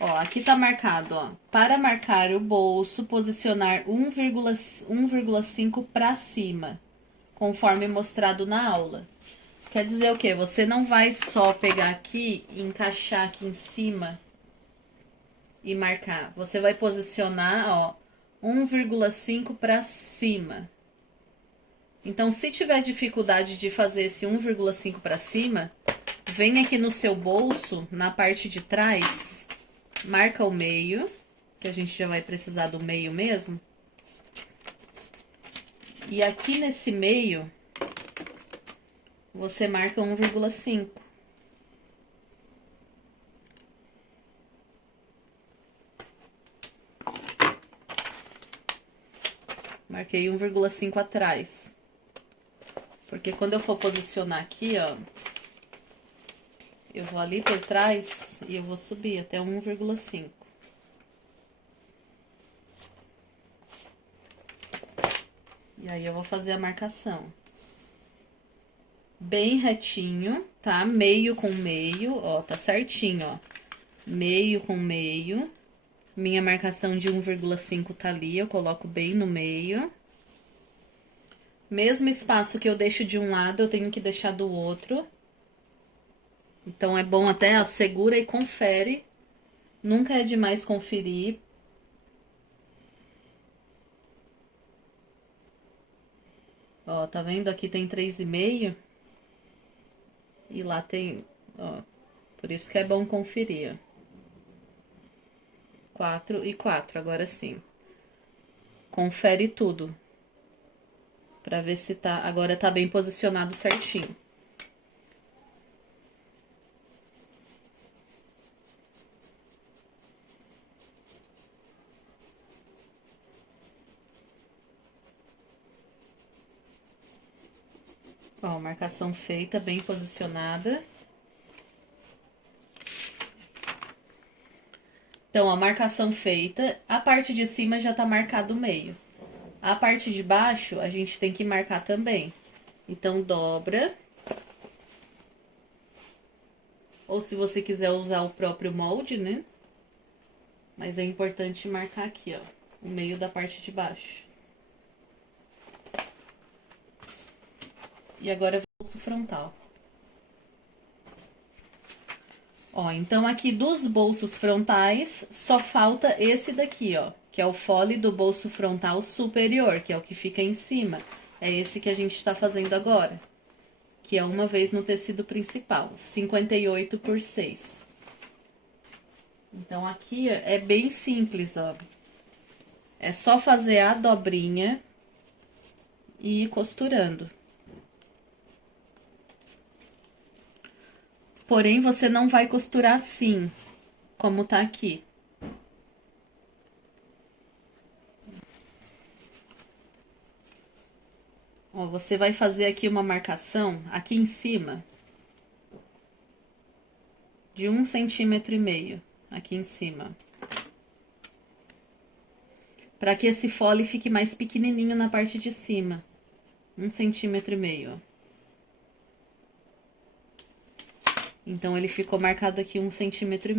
Ó, aqui tá marcado, ó, para marcar o bolso, posicionar 1,5 pra cima, conforme mostrado na aula. Quer dizer o quê? Você não vai só pegar aqui e encaixar aqui em cima e marcar. Você vai posicionar, ó, 1,5 pra cima. Então, se tiver dificuldade de fazer esse 1,5 pra cima, vem aqui no seu bolso, na parte de trás, marca o meio, que a gente já vai precisar do meio mesmo. E aqui nesse meio, você marca 1,5. Marquei 1,5 atrás. Porque quando eu for posicionar aqui, ó, eu vou ali por trás e eu vou subir até 1,5. E aí eu vou fazer a marcação. Bem retinho, tá? Meio com meio, ó, tá certinho, ó. Meio com meio. Minha marcação de 1,5 tá ali, eu coloco bem no meio. Mesmo espaço que eu deixo de um lado, eu tenho que deixar do outro. Então, é bom até, ó, segura e confere. Nunca é demais conferir. Ó, tá vendo? Aqui tem 3,5. E lá tem, ó. Por isso que é bom conferir, ó. 4 e 4, agora sim. Confere tudo. Pra ver se tá... Agora tá bem posicionado certinho. Ó, marcação feita, bem posicionada. Então, a marcação feita, a parte de cima já tá marcado o meio. A parte de baixo, a gente tem que marcar também. Então, dobra. Ou se você quiser usar o próprio molde, né? Mas é importante marcar aqui, ó, o meio da parte de baixo. E agora eu bolso frontal. Ó, então aqui dos bolsos frontais, só falta esse daqui, ó, que é o fole do bolso frontal superior, que é o que fica em cima. É esse que a gente tá fazendo agora, que é uma vez no tecido principal, 58 por 6. Então, aqui é bem simples, ó. É só fazer a dobrinha e ir costurando. Porém, você não vai costurar assim, como tá aqui. Ó, você vai fazer aqui uma marcação, aqui em cima, de 1,5 centímetro, aqui em cima. Para que esse fole fique mais pequenininho na parte de cima. 1,5 centímetro. Então, ele ficou marcado aqui 1,5 centímetro.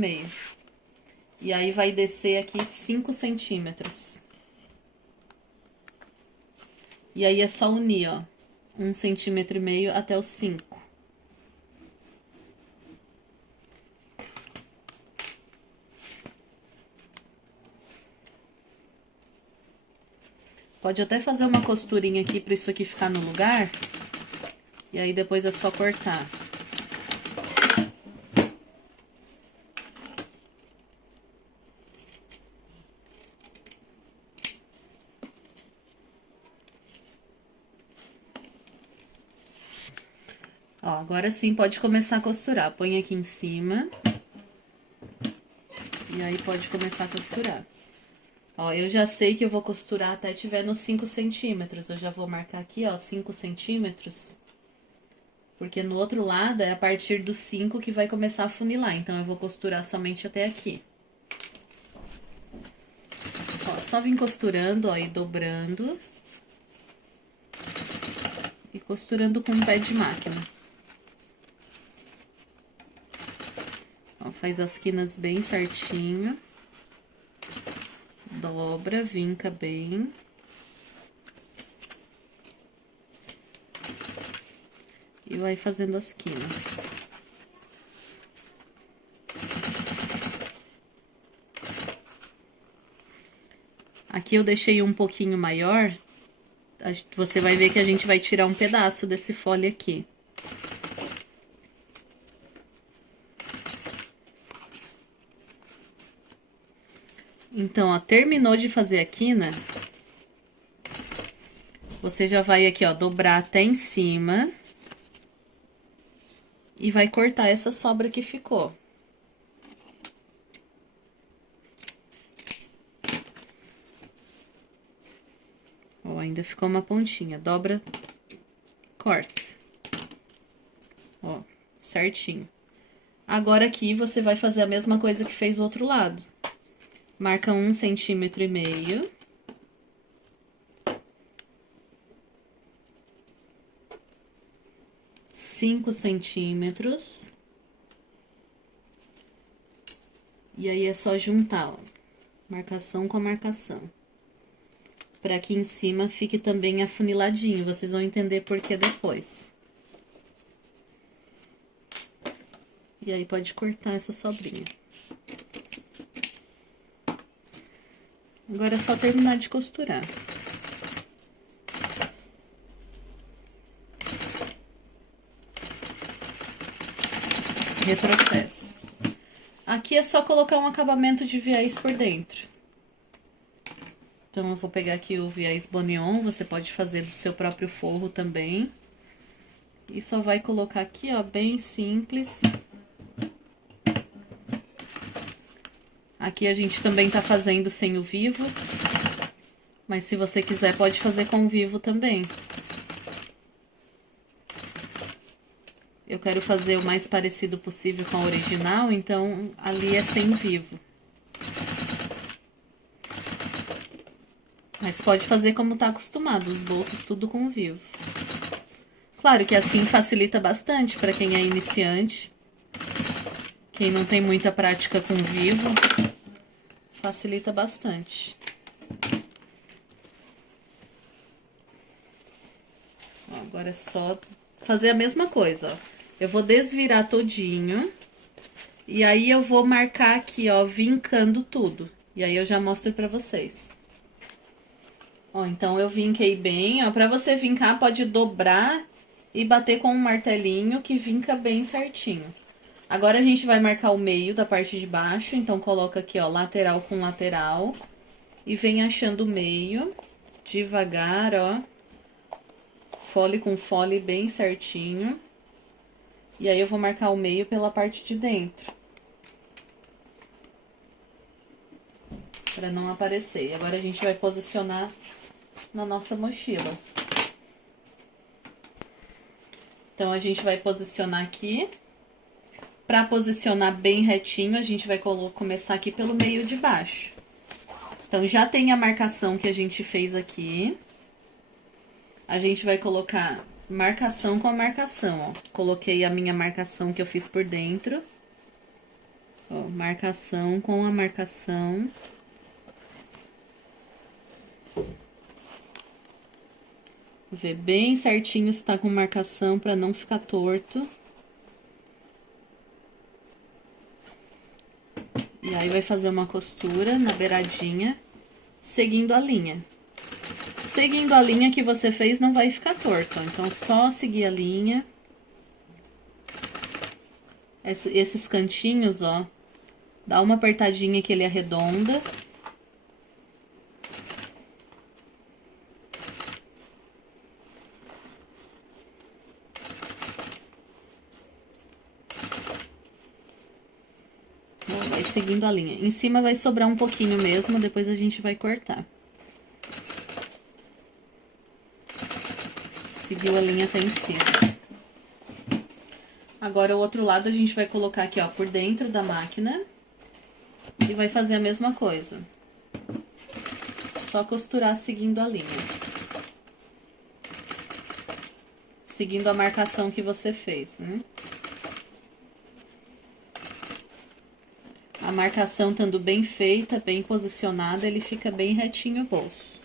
E aí, vai descer aqui 5 centímetros. E aí, é só unir, ó, 1,5 centímetro até os 5. Pode até fazer uma costurinha aqui pra isso aqui ficar no lugar. E aí, depois é só cortar. Ó, agora sim pode começar a costurar. Põe aqui em cima. E aí, pode começar a costurar. Ó, eu já sei que eu vou costurar até tiver nos 5 centímetros. Eu já vou marcar aqui, ó, 5 centímetros. Porque no outro lado é a partir dos 5 que vai começar a funilar. Então, eu vou costurar somente até aqui. Ó, só vim costurando, ó, e dobrando. E costurando com o pé de máquina. Ó, faz as quinas bem certinho. Dobra, vinca bem. E vai fazendo as quinas. Aqui eu deixei um pouquinho maior. Você vai ver que a gente vai tirar um pedaço desse fole aqui. Então, ó, terminou de fazer a quina, você já vai aqui, ó, dobrar até em cima. E vai cortar essa sobra que ficou. Ó, ainda ficou uma pontinha. Dobra, corta. Ó, certinho. Agora aqui você vai fazer a mesma coisa que fez do outro lado. Marca 1,5 centímetro. 5 centímetros. E aí é só juntar, ó, marcação com a marcação. Pra que em cima fique também afuniladinho, vocês vão entender por que depois. E aí pode cortar essa sobrinha. Agora é só terminar de costurar. Retrocesso. Aqui é só colocar um acabamento de viés por dentro. Então, eu vou pegar aqui o viés Bonneon, você pode fazer do seu próprio forro também. E só vai colocar aqui, ó, bem simples. Aqui a gente também tá fazendo sem o vivo. Mas se você quiser, pode fazer com o vivo também. Eu quero fazer o mais parecido possível com a original, então ali é sem vivo. Mas pode fazer como tá acostumado, os bolsos tudo com vivo. Claro que assim facilita bastante para quem é iniciante. Quem não tem muita prática com vivo, facilita bastante. Ó, agora é só fazer a mesma coisa, ó. Eu vou desvirar todinho. E aí eu vou marcar aqui, ó, vincando tudo. E aí eu já mostro pra vocês. Ó, então eu vinquei bem, ó. Pra você vincar, pode dobrar e bater com um martelinho que vinca bem certinho. Agora a gente vai marcar o meio da parte de baixo, então coloca aqui, ó, lateral com lateral. E vem achando o meio, devagar, ó. Fole com fole bem certinho. E aí eu vou marcar o meio pela parte de dentro. Pra não aparecer. E agora a gente vai posicionar na nossa mochila. Então, a gente vai posicionar aqui. Pra posicionar bem retinho, a gente vai começar aqui pelo meio de baixo. Então, já tem a marcação que a gente fez aqui. A gente vai colocar marcação com a marcação, ó. Coloquei a minha marcação que eu fiz por dentro. Ó, marcação com a marcação. Ver bem certinho se tá com marcação pra não ficar torto. E aí vai fazer uma costura na beiradinha, seguindo a linha. Seguindo a linha que você fez, não vai ficar torto, ó. Então, só seguir a linha. Esses cantinhos, ó, dá uma apertadinha que ele arredonda. Ó, vai seguindo a linha. Em cima vai sobrar um pouquinho mesmo, depois a gente vai cortar. Seguiu a linha até em cima. Agora, o outro lado a gente vai colocar aqui, ó, por dentro da máquina. E vai fazer a mesma coisa. Só costurar seguindo a linha. Seguindo a marcação que você fez, né? A marcação estando bem feita, bem posicionada, ele fica bem retinho o bolso.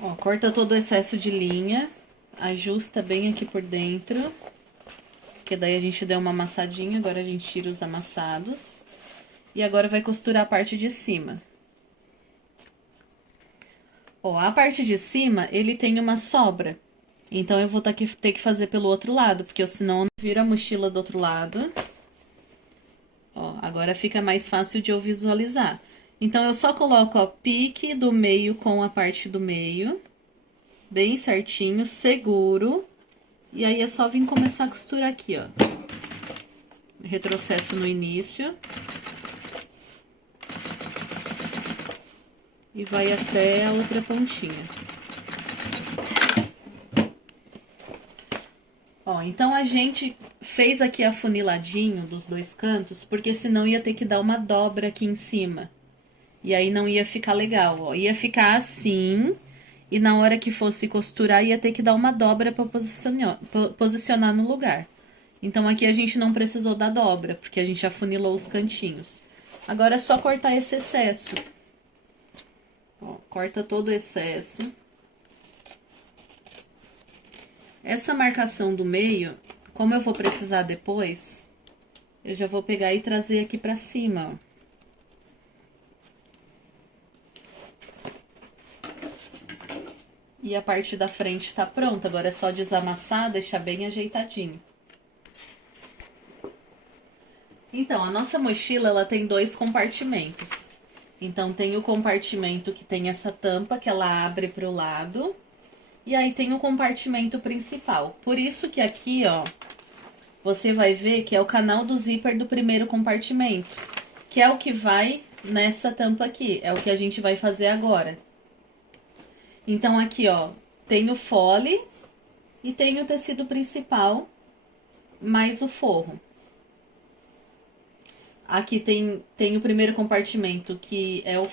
Ó, corta todo o excesso de linha, ajusta bem aqui por dentro, que daí a gente deu uma amassadinha, agora a gente tira os amassados. E agora vai costurar a parte de cima. Ó, a parte de cima, ele tem uma sobra. Então, eu vou ter que fazer pelo outro lado, porque senão eu viro a mochila do outro lado. Ó, agora fica mais fácil de eu visualizar. Então, eu só coloco, ó, pique do meio com a parte do meio. Bem certinho, seguro. E aí, é só vir começar a costurar aqui, ó. Retrocesso no início. E vai até a outra pontinha. Ó, então a gente fez aqui afuniladinho dos dois cantos, porque senão ia ter que dar uma dobra aqui em cima. E aí não ia ficar legal, ó. Ia ficar assim, e na hora que fosse costurar, ia ter que dar uma dobra para posicionar no lugar. Então, aqui a gente não precisou da dobra, porque a gente afunilou os cantinhos. Agora é só cortar esse excesso. Ó, corta todo o excesso. Essa marcação do meio, como eu vou precisar depois, eu já vou pegar e trazer aqui pra cima, ó. E a parte da frente tá pronta, agora é só desamassar, deixar bem ajeitadinho. Então, a nossa mochila, ela tem dois compartimentos. Então, tem o compartimento que tem essa tampa, que ela abre pro lado. E aí, tem o compartimento principal. Por isso que aqui, ó, você vai ver que é o canal do zíper do primeiro compartimento. Que é o que vai nessa tampa aqui, é o que a gente vai fazer agora. Então, aqui, ó, tem o fole e tem o tecido principal, mais o forro. Aqui tem o primeiro compartimento, que é o...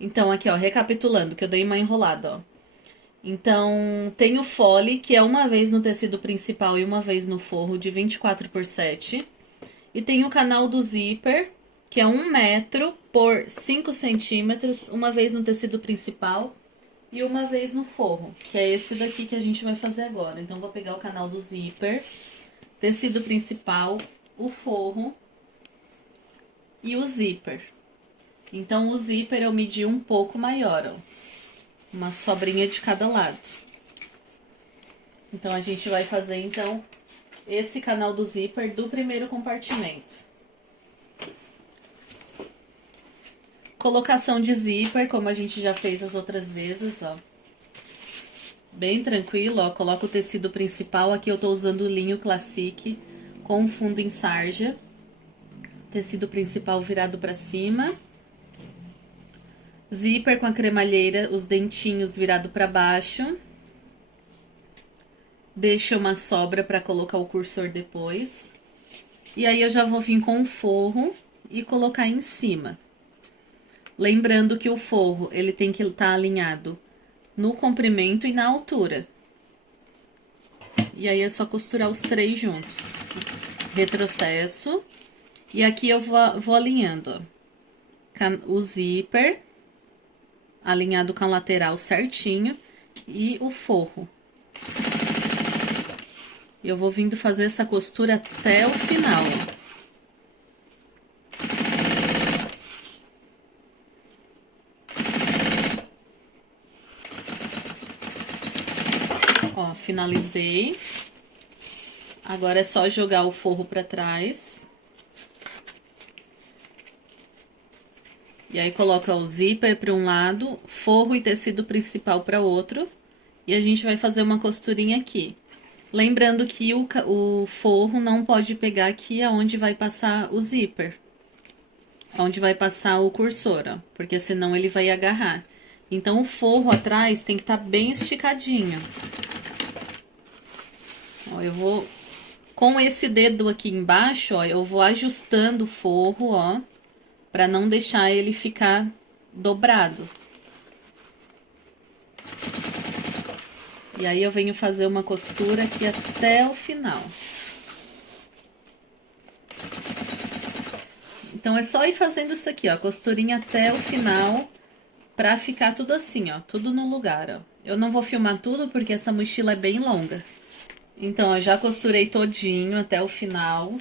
Então, aqui, ó, recapitulando, que eu dei uma enrolada, ó. Então, tem o fole, que é uma vez no tecido principal e uma vez no forro, de 24x7. E tem o canal do zíper, que é 1 metro por 5 centímetros, uma vez no tecido principal e uma vez no forro, que é esse daqui que a gente vai fazer agora. Então, vou pegar o canal do zíper, tecido principal, o forro e o zíper. Então, o zíper eu medi um pouco maior, ó. Uma sobrinha de cada lado. Então, a gente vai fazer, então, esse canal do zíper do primeiro compartimento. Colocação de zíper, como a gente já fez as outras vezes, ó. Bem tranquilo, ó. Coloco o tecido principal. Aqui eu tô usando o linho Classic com fundo em sarja. Tecido principal virado pra cima. Zíper com a cremalheira, os dentinhos virado pra baixo. Deixa uma sobra pra colocar o cursor depois. E aí eu já vou vir com o forro e colocar em cima. Lembrando que o forro, ele tem que estar alinhado no comprimento e na altura. E aí é só costurar os três juntos. Retrocesso. E aqui eu vou alinhando, ó. O zíper, alinhado com a lateral certinho. E o forro. Eu vou vindo fazer essa costura até o final, ó. Ó, finalizei. Agora é só jogar o forro pra trás. E aí, coloca o zíper para um lado, forro e tecido principal para outro. E a gente vai fazer uma costurinha aqui. Lembrando que o forro não pode pegar aqui aonde vai passar o zíper. Onde vai passar o cursor, ó. Porque senão ele vai agarrar. Então, o forro atrás tem que estar bem esticadinho. Ó, eu vou... Com esse dedo aqui embaixo, ó, eu vou ajustando o forro, ó. Pra não deixar ele ficar dobrado. E aí, eu venho fazer uma costura aqui até o final. Então, é só ir fazendo isso aqui, ó. Costurinha até o final. Pra ficar tudo assim, ó. Tudo no lugar, ó. Eu não vou filmar tudo porque essa mochila é bem longa. Então, eu já costurei todinho até o final.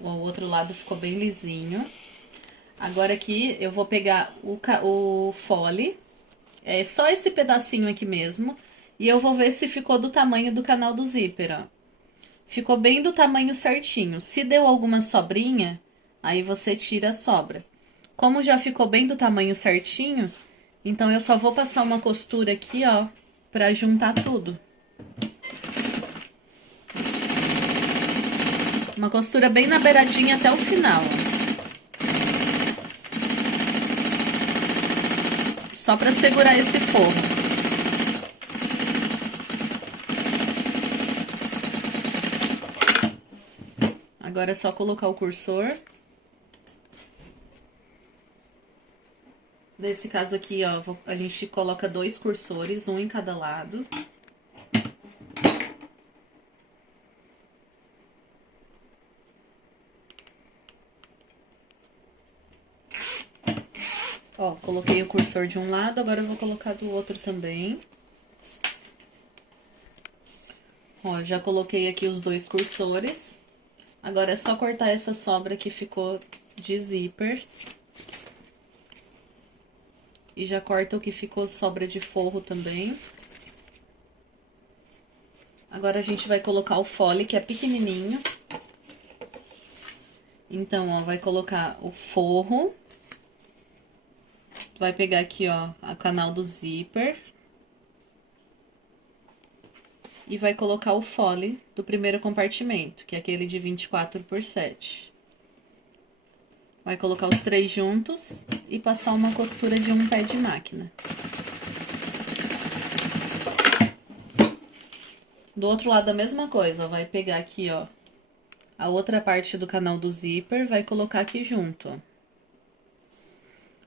O outro lado ficou bem lisinho. Agora aqui, eu vou pegar o fole. É só esse pedacinho aqui mesmo. E eu vou ver se ficou do tamanho do canal do zíper, ó. Ficou bem do tamanho certinho. Se deu alguma sobrinha, aí você tira a sobra. Como já ficou bem do tamanho certinho, então eu só vou passar uma costura aqui, ó, pra juntar tudo. Uma costura bem na beiradinha até o final, ó. Só pra segurar esse forro. Agora é só colocar o cursor. Nesse caso aqui, ó, a gente coloca 2 cursores, um em cada lado. Ó, coloquei o cursor de um lado, agora eu vou colocar do outro também. Ó, já coloquei aqui os 2 cursores. Agora é só cortar essa sobra que ficou de zíper. E já corta o que ficou sobra de forro também. Agora a gente vai colocar o fole, que é pequenininho. Então, ó, vai colocar o forro. Vai pegar aqui, ó, o canal do zíper. E vai colocar o fole do primeiro compartimento, que é aquele de 24x7. Vai colocar os 3 juntos e passar uma costura de um pé de máquina. Do outro lado a mesma coisa, ó, vai pegar aqui, ó, a outra parte do canal do zíper, vai colocar aqui junto, ó.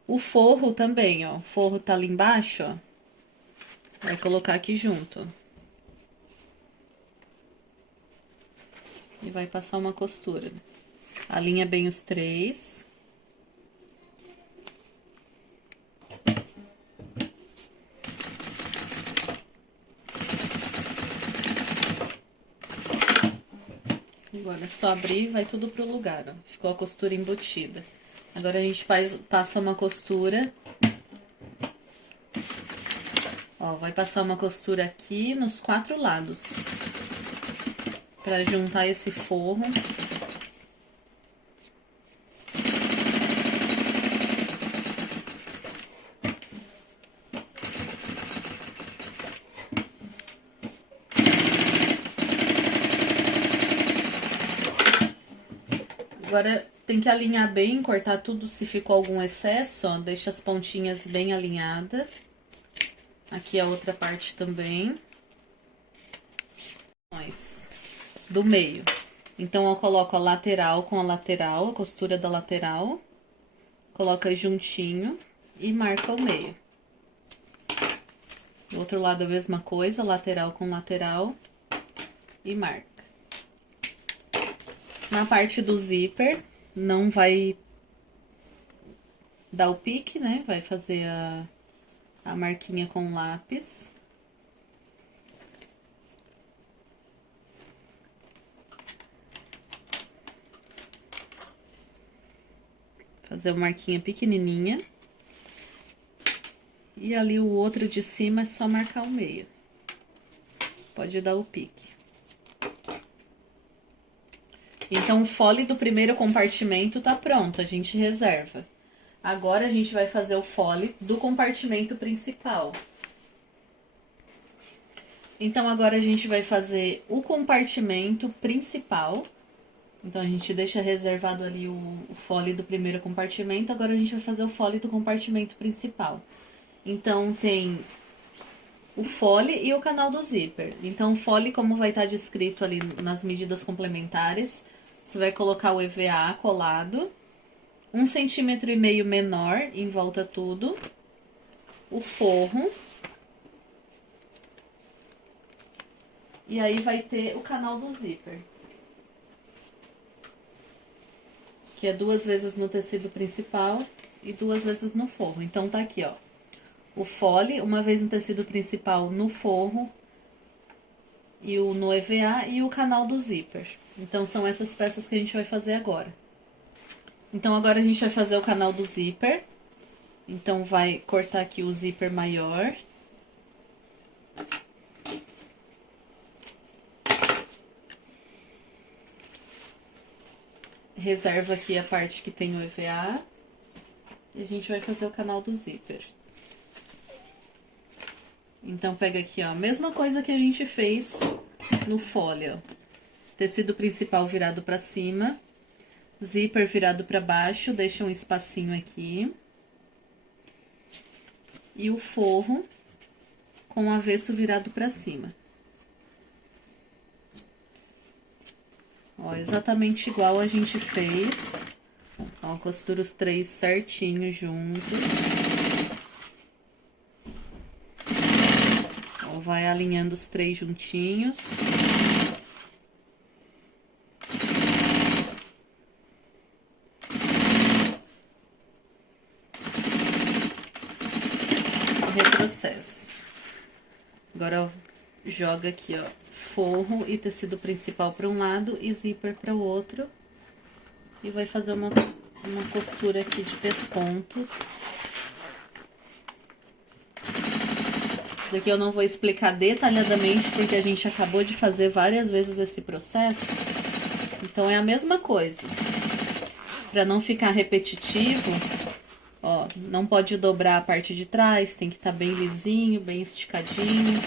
O forro também, ó, o forro tá ali embaixo, ó, vai colocar aqui junto. E vai passar uma costura. Alinha bem os 3. Agora é só abrir e vai tudo pro lugar, ó. Ficou a costura embutida. Agora a gente passa uma costura. Ó, vai passar uma costura aqui nos 4 lados. Pra juntar esse forro. Agora tem que alinhar bem, cortar tudo se ficou algum excesso, ó, deixa as pontinhas bem alinhadas. Aqui a outra parte também. Do meio. Então, eu coloco a lateral com a lateral, a costura da lateral. Coloca juntinho e marca o meio. Do outro lado a mesma coisa, lateral com lateral e marca. Na parte do zíper, não vai dar o pique, né? Vai fazer a marquinha com lápis. Fazer uma marquinha pequenininha. E ali o outro de cima é só marcar o meio. Pode dar o pique. Então, o fole do primeiro compartimento tá pronto, a gente reserva. Agora, a gente vai fazer o fole do compartimento principal. Então, agora a gente vai fazer o compartimento principal. Então, a gente deixa reservado ali o fole do primeiro compartimento. Agora, a gente vai fazer o fole do compartimento principal. Então, tem o fole e o canal do zíper. Então, o fole, como vai estar descrito ali nas medidas complementares, você vai colocar o EVA colado, 1,5 cm menor em volta tudo, o forro, e aí vai ter o canal do zíper, que é 2 vezes no tecido principal e 2 vezes no forro. Então, tá aqui, ó, o fole, 1 vez no tecido principal no forro, e no EVA e o canal do zíper. Então, são essas peças que a gente vai fazer agora. Então, agora a gente vai fazer o canal do zíper. Então, vai cortar aqui o zíper maior. Reserva aqui a parte que tem o EVA. E a gente vai fazer o canal do zíper. Então, pega aqui, ó, a mesma coisa que a gente fez no fole, ó. Tecido principal virado pra cima, zíper virado pra baixo, deixa um espacinho aqui. E o forro com o avesso virado pra cima. Ó, exatamente igual a gente fez. Ó, costura os 3 certinho juntos. Ó, vai alinhando os 3 juntinhos. Retrocesso. Agora, ó, joga aqui, ó, forro e tecido principal para um lado e zíper para o outro. E vai fazer uma costura aqui de pesponto. Isso daqui eu não vou explicar detalhadamente, porque a gente acabou de fazer várias vezes esse processo. Então, é a mesma coisa. Para não ficar repetitivo, ó, não pode dobrar a parte de trás, tem que estar bem lisinho, bem esticadinho.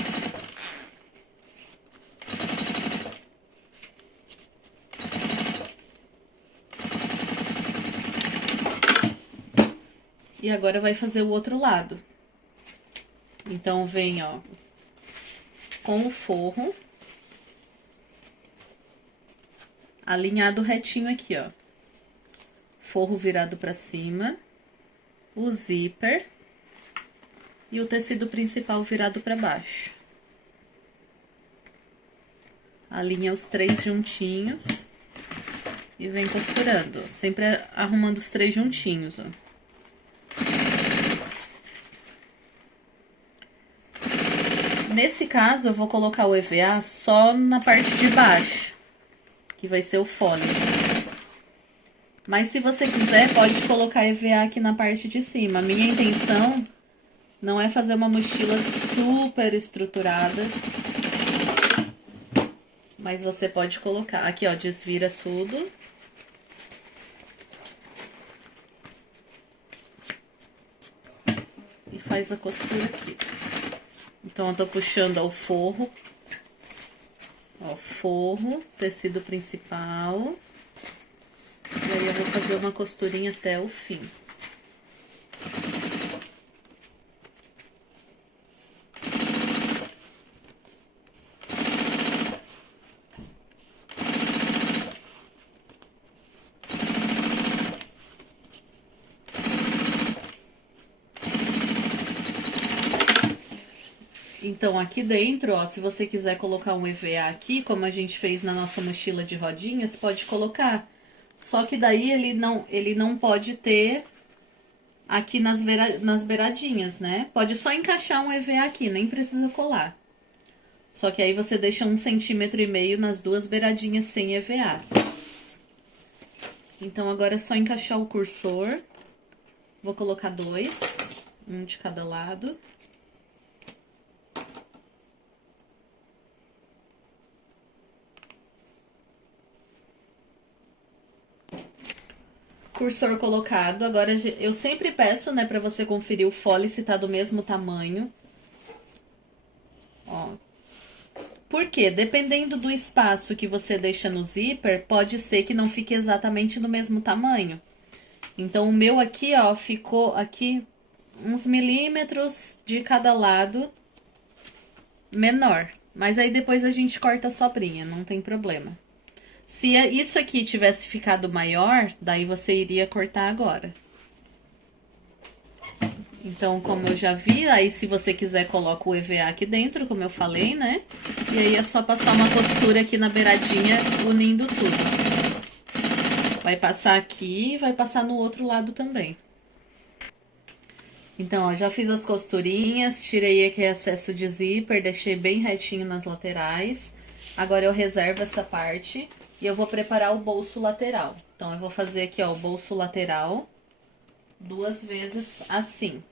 E agora vai fazer o outro lado. Então, vem, ó, com o forro alinhado retinho aqui, ó. Forro virado pra cima, o zíper e o tecido principal virado pra baixo. Alinha os 3 juntinhos e vem costurando, sempre arrumando os 3 juntinhos, ó. Nesse caso, eu vou colocar o EVA só na parte de baixo, que vai ser o fole. Mas se você quiser, pode colocar EVA aqui na parte de cima. A minha intenção não é fazer uma mochila super estruturada, mas você pode colocar. Aqui, ó, desvira tudo. E faz a costura aqui. Então, eu tô puxando ao forro. Ó, forro, tecido principal. E aí, eu vou fazer uma costurinha até o fim. Então, aqui dentro, ó, se você quiser colocar um EVA aqui, como a gente fez na nossa mochila de rodinhas, pode colocar. Só que daí ele não pode ter aqui nas beiradinhas, né? Pode só encaixar um EVA aqui, nem precisa colar. Só que aí você deixa 1,5 cm nas 2 beiradinhas sem EVA. Então, agora é só encaixar o cursor. Vou colocar 2, um de cada lado. Cursor colocado. Agora, eu sempre peço, né, pra você conferir o fole se tá do mesmo tamanho. Ó. Por quê? Dependendo do espaço que você deixa no zíper, pode ser que não fique exatamente no mesmo tamanho. Então, o meu aqui, ó, ficou aqui uns milímetros de cada lado menor. Mas aí depois a gente corta a sobrinha, não tem problema. Se isso aqui tivesse ficado maior, daí você iria cortar agora. Então, como eu já vi, aí se você quiser, coloca o EVA aqui dentro, como eu falei, né? E aí é só passar uma costura aqui na beiradinha, unindo tudo. Vai passar aqui e vai passar no outro lado também. Então, ó, já fiz as costurinhas, tirei aqui excesso de zíper, deixei bem retinho nas laterais. Agora eu reservo essa parte e eu vou preparar o bolso lateral. Então, eu vou fazer aqui, ó, o bolso lateral 2 vezes assim.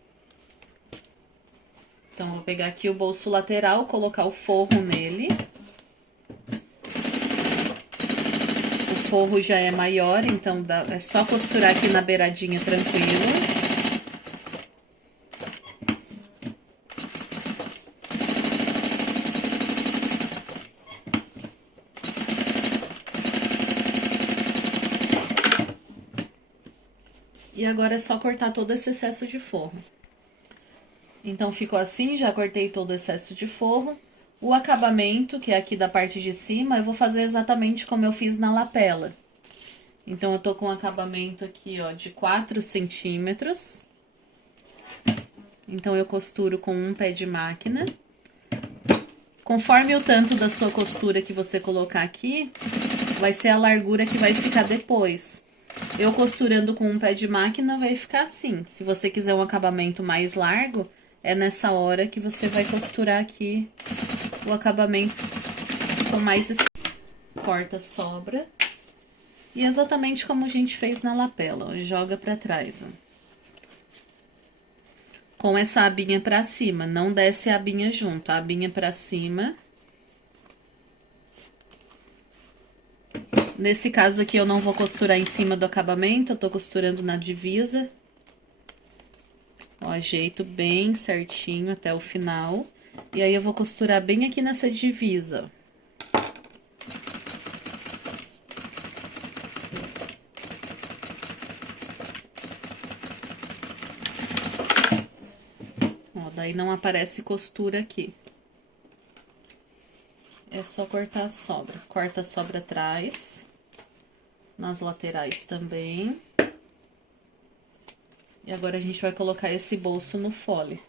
Então, vou pegar aqui o bolso lateral, colocar o forro nele. O forro já é maior, então é só costurar aqui na beiradinha tranquilo. E agora é só cortar todo esse excesso de forro. Então, ficou assim, já cortei todo o excesso de forro. O acabamento, que é aqui da parte de cima, eu vou fazer exatamente como eu fiz na lapela. Então, eu tô com um acabamento aqui, ó, de 4 centímetros. Então, eu costuro com um pé de máquina. Conforme o tanto da sua costura que você colocar aqui, vai ser a largura que vai ficar depois. Eu costurando com um pé de máquina vai ficar assim. Se você quiser um acabamento mais largo, é nessa hora que você vai costurar aqui o acabamento com mais... Corta, sobra. E exatamente como a gente fez na lapela, ó, joga pra trás, ó. Com essa abinha pra cima, não desce a abinha junto, a abinha pra cima. Nesse caso aqui eu não vou costurar em cima do acabamento, eu tô costurando na divisa. Ó, ajeito bem certinho até o final. E aí eu vou costurar bem aqui nessa divisa, ó. Daí não aparece costura aqui. É só cortar a sobra. Corta a sobra atrás. Nas laterais também. E agora a gente vai colocar esse bolso no fole.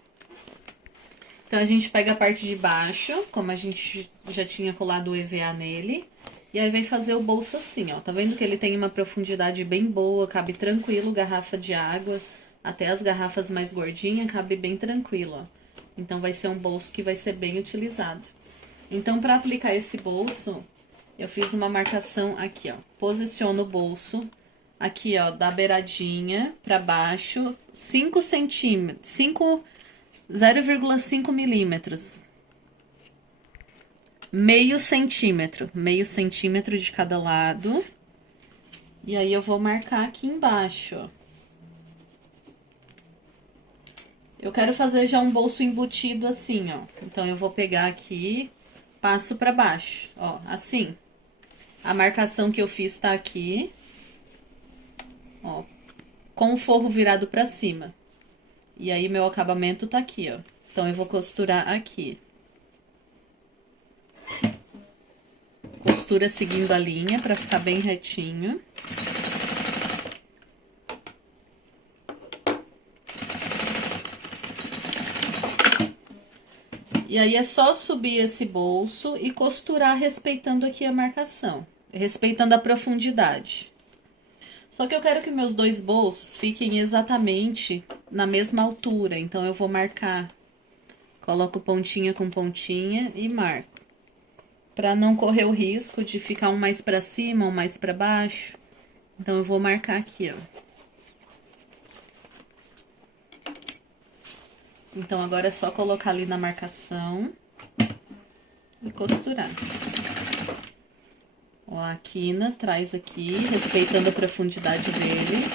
Então, a gente pega a parte de baixo, como a gente já tinha colado o EVA nele. E aí vai fazer o bolso assim, ó. Tá vendo que ele tem uma profundidade bem boa, cabe tranquilo, garrafa de água. Até as garrafas mais gordinhas, cabe bem tranquilo, ó. Então, vai ser um bolso que vai ser bem utilizado. Então, para aplicar esse bolso, eu fiz uma marcação aqui, ó. Posiciono o bolso aqui, ó, da beiradinha para baixo, 5 centímetros, 0,5 milímetros. Meio centímetro de cada lado. E aí, eu vou marcar aqui embaixo, ó. Eu quero fazer já um bolso embutido assim, ó. Então, eu vou pegar aqui, passo pra baixo, ó, assim. A marcação que eu fiz tá aqui, ó, com o forro virado pra cima. E aí, meu acabamento tá aqui, ó. Então, eu vou costurar aqui. Costura seguindo a linha pra ficar bem retinho. E aí, é só subir esse bolso e costurar respeitando aqui a marcação. Respeitando a profundidade. Só que eu quero que meus dois bolsos fiquem exatamente na mesma altura. Então, eu vou marcar. Coloco pontinha com pontinha e marco. Pra não correr o risco de ficar um mais pra cima, um mais pra baixo. Então, eu vou marcar aqui, ó. Então, agora é só colocar ali na marcação e costurar. Ó, a quina traz aqui, respeitando a profundidade dele.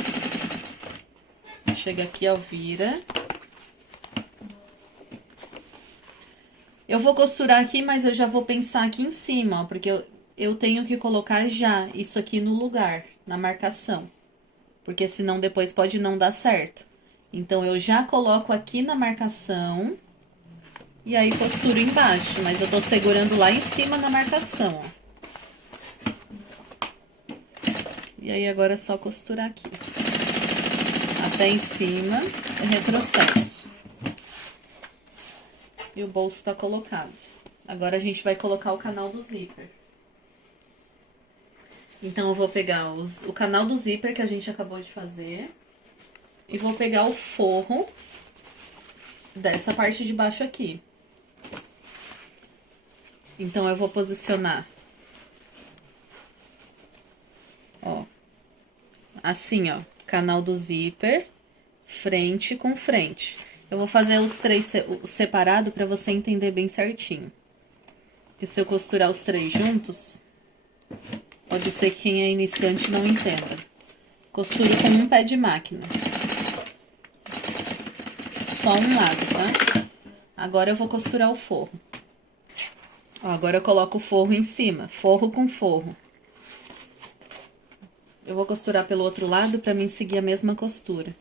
Chega aqui, ó, vira. Eu vou costurar aqui, mas eu já vou pensar aqui em cima, ó, porque eu tenho que colocar já isso aqui no lugar, na marcação. Porque senão depois pode não dar certo. Então, eu já coloco aqui na marcação e aí costuro embaixo, mas eu tô segurando lá em cima na marcação, ó. E aí, agora é só costurar aqui. Até em cima, é retrocesso. E o bolso tá colocado. Agora, a gente vai colocar o canal do zíper. Então, eu vou pegar o canal do zíper que a gente acabou de fazer. E vou pegar o forro dessa parte de baixo aqui. Então, eu vou posicionar. Ó. Assim, ó. Canal do zíper, frente com frente. Eu vou fazer os três separado pra você entender bem certinho. Porque se eu costurar os três juntos, pode ser que quem é iniciante não entenda. Costuro com um pé de máquina. Só um lado, tá? Agora eu vou costurar o forro. Ó, agora eu coloco o forro em cima, forro com forro. Eu vou costurar pelo outro lado pra mim seguir a mesma costura.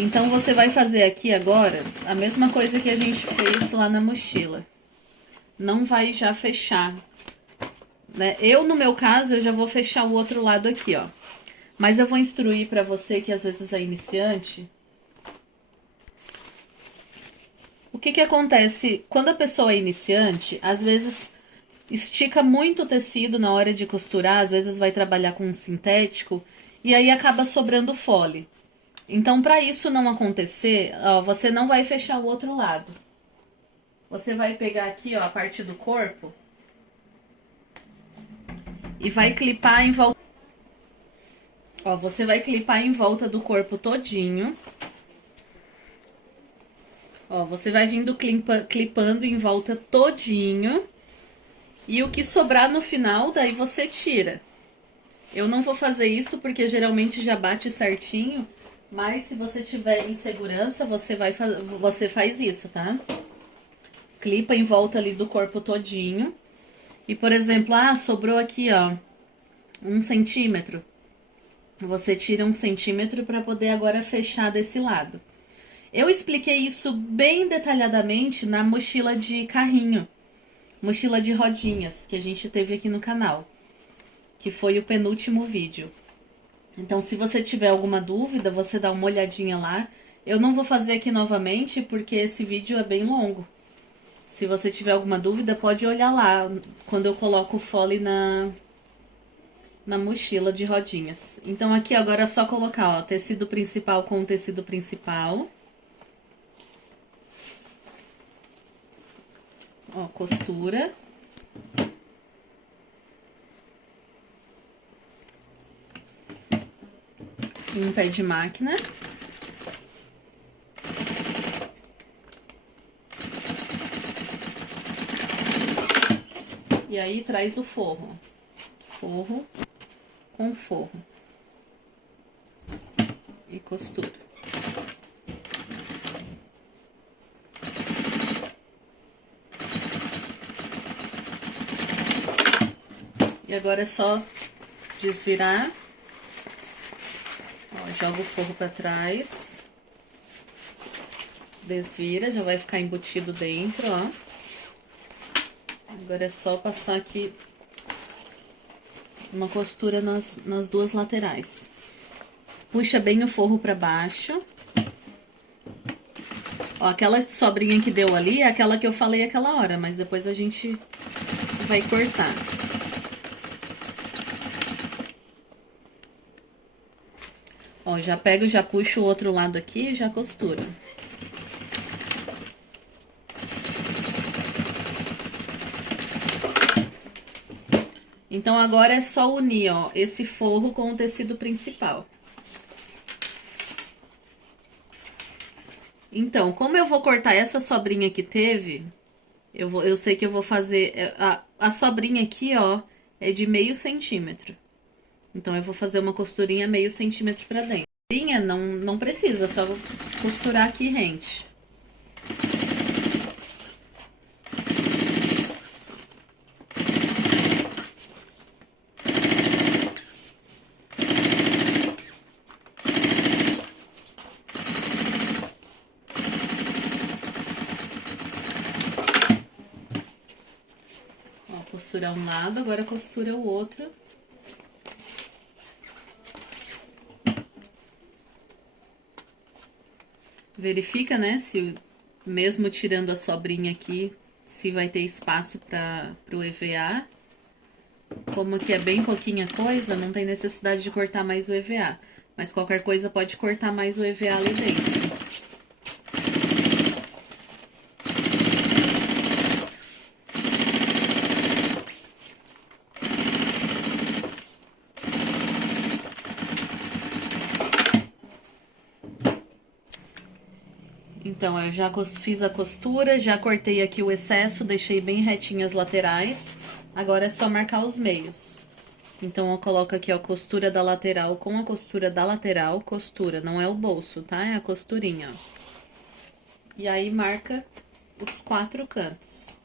Então, você vai fazer aqui agora a mesma coisa que a gente fez lá na mochila. Não vai já fechar, né? No meu caso, eu já vou fechar o outro lado aqui, ó. Mas eu vou instruir pra você que às vezes é iniciante. O que que acontece quando a pessoa é iniciante? Às vezes estica muito o tecido na hora de costurar, às vezes vai trabalhar com um sintético e aí acaba sobrando fole. Então, para isso não acontecer, ó, você não vai fechar o outro lado. Você vai pegar aqui, ó, a parte do corpo e vai clipar em volta. Ó, você vai clipar em volta do corpo todinho. Ó, você vai vindo clipando em volta todinho. E o que sobrar no final, daí você tira. Eu não vou fazer isso porque geralmente já bate certinho. Mas se você tiver insegurança, você faz isso, tá? Clipa em volta ali do corpo todinho. E, por exemplo, sobrou aqui, ó, 1 centímetro. Você tira 1 centímetro para poder agora fechar desse lado. Eu expliquei isso bem detalhadamente na mochila de carrinho. Mochila de rodinhas que a gente teve aqui no canal. Que foi o penúltimo vídeo. Então, se você tiver alguma dúvida, você dá uma olhadinha lá. Eu não vou fazer aqui novamente, porque esse vídeo é bem longo. Se você tiver alguma dúvida, pode olhar lá, quando eu coloco o fole na mochila de rodinhas. Então, aqui agora é só colocar, ó, tecido principal com tecido principal. Ó, costura. Um pé de máquina. E aí, traz o forro. Forro com forro. E costura. E agora é só desvirar. Ó, joga o forro pra trás. Desvira, já vai ficar embutido dentro, ó. Agora é só passar aqui uma costura nas duas laterais. Puxa bem o forro pra baixo. Ó, aquela sobrinha que deu ali é aquela que eu falei aquela hora, mas depois a gente vai cortar. Ó, já pego, já puxo o outro lado aqui e já costura. Então, agora é só unir, ó, esse forro com o tecido principal. Então, como eu vou cortar essa sobrinha que teve, eu sei que eu vou fazer... A sobrinha aqui, ó, é de meio centímetro. Então, eu vou fazer uma costurinha meio centímetro pra dentro. Costurinha não precisa, só costurar aqui rente. Costurar um lado, agora costura o outro. Verifica, né, se mesmo tirando a sobrinha aqui, se vai ter espaço para o EVA. Como aqui é bem pouquinha coisa, não tem necessidade de cortar mais o EVA. Mas qualquer coisa pode cortar mais o EVA ali dentro. Então, eu já fiz a costura, já cortei aqui o excesso, deixei bem retinho as laterais. Agora é só marcar os meios. Então, eu coloco aqui, ó, costura da lateral com a costura da lateral, costura, não é o bolso, tá? É a costurinha, ó. E aí, marca os 4 cantos.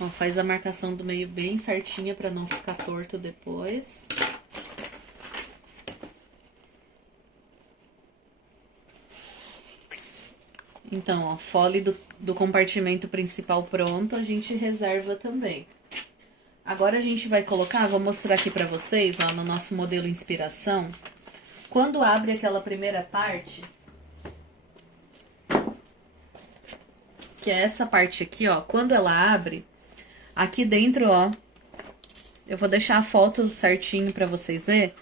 Ó, faz a marcação do meio bem certinha pra não ficar torto depois. Então, ó, fole do compartimento principal pronto, a gente reserva também. Agora a gente vai colocar, vou mostrar aqui pra vocês, ó, no nosso modelo inspiração. Quando abre aquela primeira parte, que é essa parte aqui, ó, quando ela abre, aqui dentro, ó, eu vou deixar a foto certinho pra vocês verem,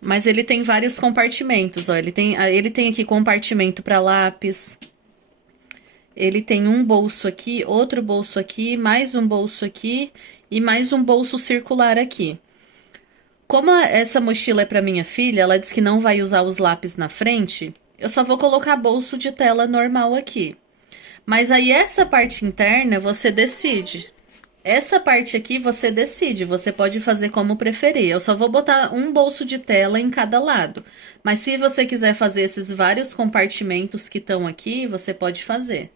mas ele tem vários compartimentos, ó, ele tem aqui compartimento pra lápis, ele tem um bolso aqui, outro bolso aqui, mais um bolso aqui e mais um bolso circular aqui. Como essa mochila é para minha filha, ela disse que não vai usar os lápis na frente, eu só vou colocar bolso de tela normal aqui. Mas aí essa parte interna você decide. Essa parte aqui você decide, você pode fazer como preferir. Eu só vou botar um bolso de tela em cada lado. Mas se você quiser fazer esses vários compartimentos que estão aqui, você pode fazer.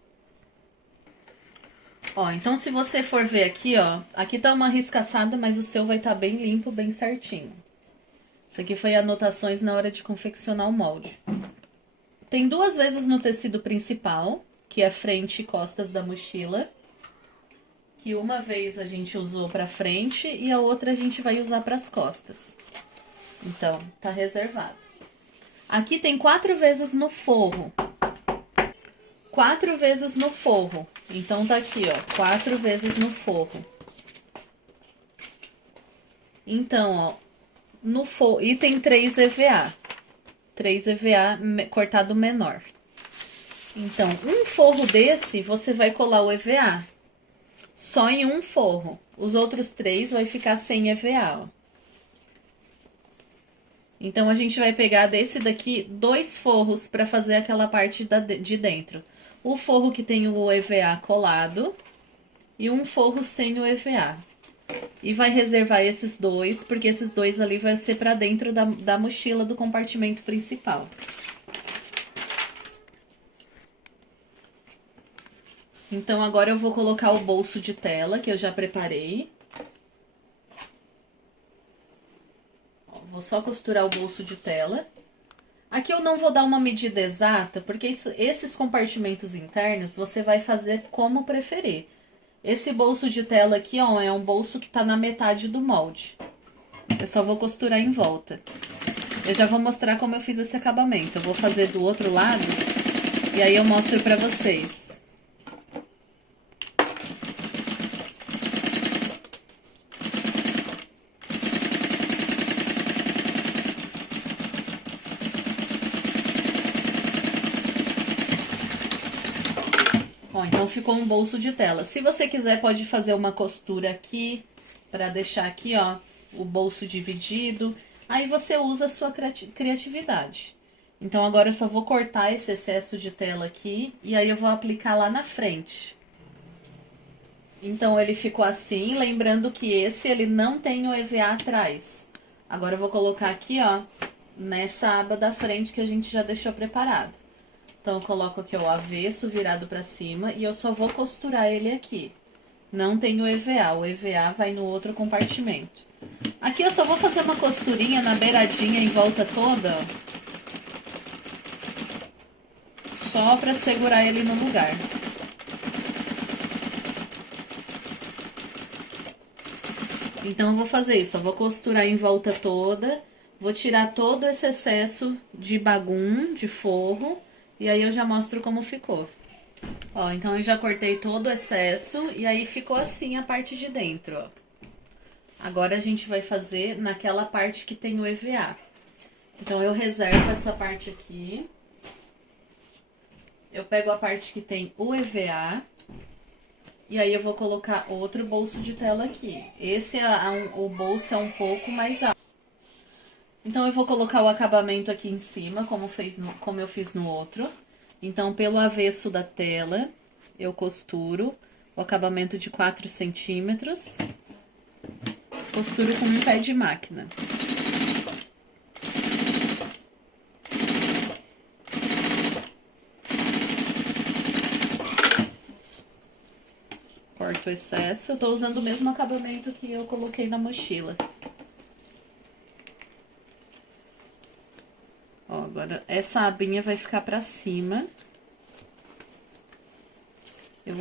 Ó, então se você for ver aqui, ó, aqui tá uma riscaçada, mas o seu vai estar bem limpo, bem certinho. Isso aqui foi anotações na hora de confeccionar o molde. Tem duas vezes no tecido principal, que é frente e costas da mochila. Que uma vez a gente usou pra frente e a outra a gente vai usar pras costas. Então, tá reservado. Aqui tem 4 vezes no forro. 4 vezes no forro. Então, tá aqui, ó, 4 vezes no forro. Então, ó, no forro... E tem 3 EVA. 3 EVA cortado menor. Então, um forro desse, você vai colar o EVA. Só em um forro. Os outros 3 vai ficar sem EVA, ó. Então, a gente vai pegar desse daqui 2 forros para fazer aquela parte de dentro. O forro que tem o EVA colado e um forro sem o EVA. E vai reservar esses 2, porque esses 2 ali vai ser para dentro da mochila do compartimento principal. Então, agora eu vou colocar o bolso de tela, que eu já preparei. Ó, vou só costurar o bolso de tela. Aqui eu não vou dar uma medida exata, porque esses compartimentos internos você vai fazer como preferir. Esse bolso de tela aqui, ó, é um bolso que tá na metade do molde. Eu só vou costurar em volta. Eu já vou mostrar como eu fiz esse acabamento. Eu vou fazer do outro lado e aí eu mostro pra vocês. Ó, então ficou um bolso de tela. Se você quiser, pode fazer uma costura aqui, pra deixar aqui, ó, o bolso dividido. Aí você usa a sua criatividade. Então, agora eu só vou cortar esse excesso de tela aqui, e aí eu vou aplicar lá na frente. Então, ele ficou assim, lembrando que esse, ele não tem o EVA atrás. Agora, eu vou colocar aqui, ó, nessa aba da frente que a gente já deixou preparado. Então, eu coloco aqui o avesso virado pra cima e eu só vou costurar ele aqui. Não tem o EVA vai no outro compartimento. Aqui eu só vou fazer uma costurinha na beiradinha em volta toda, ó. Só pra segurar ele no lugar. Então, eu vou fazer isso, eu vou costurar em volta toda, vou tirar todo esse excesso de bagum, de forro, e aí eu já mostro como ficou. Ó, então eu já cortei todo o excesso e aí ficou assim a parte de dentro, ó. Agora a gente vai fazer naquela parte que tem o EVA. Então eu reservo essa parte aqui. Eu pego a parte que tem o EVA. E aí eu vou colocar outro bolso de tela aqui. Esse, o bolso é um pouco mais alto. Então, eu vou colocar o acabamento aqui em cima, como eu fiz no outro. Então, pelo avesso da tela, eu costuro o acabamento de 4 centímetros. Costuro com um pé de máquina. Corto o excesso. Eu tô usando o mesmo acabamento que eu coloquei na mochila. Ó, agora essa abinha vai ficar pra cima.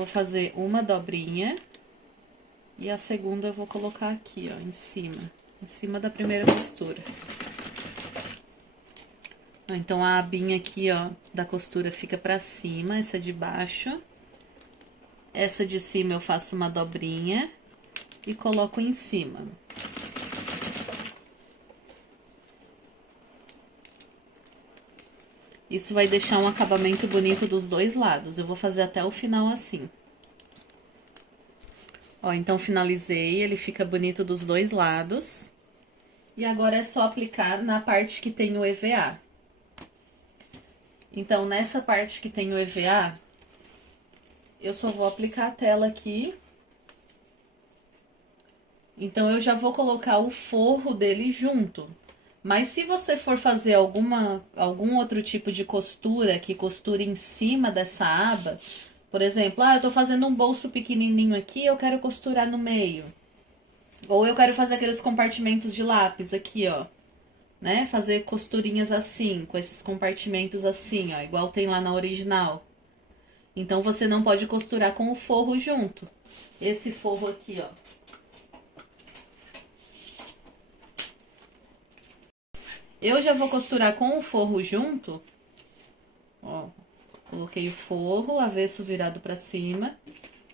vou fazer uma dobrinha e a segunda eu vou colocar aqui, ó, em cima da primeira costura. Então, a abinha aqui, ó, da costura fica pra cima, essa de baixo. Essa de cima eu faço uma dobrinha e coloco em cima. Isso vai deixar um acabamento bonito dos dois lados. Eu vou fazer até o final assim. Ó, então finalizei, ele fica bonito dos dois lados. E agora é só aplicar na parte que tem o EVA. Então, nessa parte que tem o EVA, eu só vou aplicar a tela aqui. Então, eu já vou colocar o forro dele junto. Mas se você for fazer algum outro tipo de costura, que costure em cima dessa aba, por exemplo, eu tô fazendo um bolso pequenininho aqui, eu quero costurar no meio. Ou eu quero fazer aqueles compartimentos de lápis aqui, ó, né? Fazer costurinhas assim, com esses compartimentos assim, ó, igual tem lá na original. Então, você não pode costurar com o forro junto. Esse forro aqui, ó. Eu já vou costurar com o forro junto. Ó, coloquei o forro, avesso virado pra cima.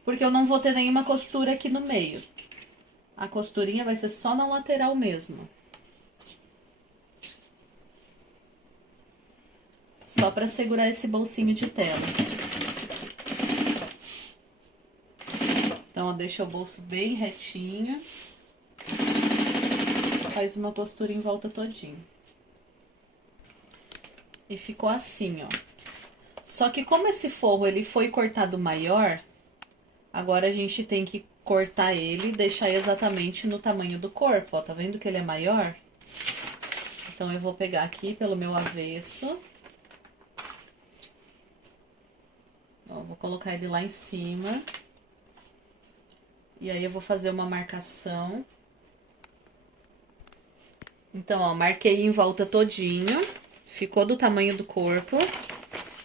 Porque eu não vou ter nenhuma costura aqui no meio. A costurinha vai ser só na lateral mesmo. Só pra segurar esse bolsinho de tela. Então, ó, deixa o bolso bem retinho. Faz uma costura em volta todinho. E ficou assim, ó. Só que como esse forro, ele foi cortado maior, agora a gente tem que cortar ele e deixar exatamente no tamanho do corpo, ó. Tá vendo que ele é maior? Então, eu vou pegar aqui pelo meu avesso. Ó, vou colocar ele lá em cima. E aí, eu vou fazer uma marcação. Então, ó, marquei em volta todinho. Ficou do tamanho do corpo.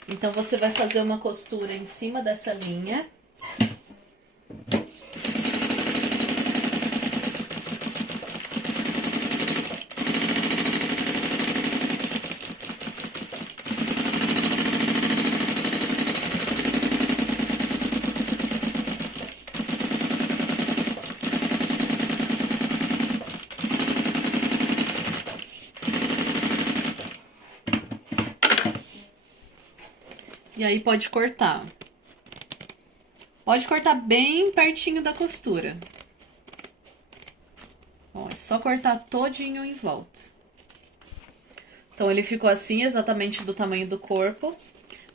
Então, você vai fazer uma costura em cima dessa linha. E aí, pode cortar. Pode cortar bem pertinho da costura. Ó, é só cortar todinho em volta. Então, ele ficou assim, exatamente do tamanho do corpo.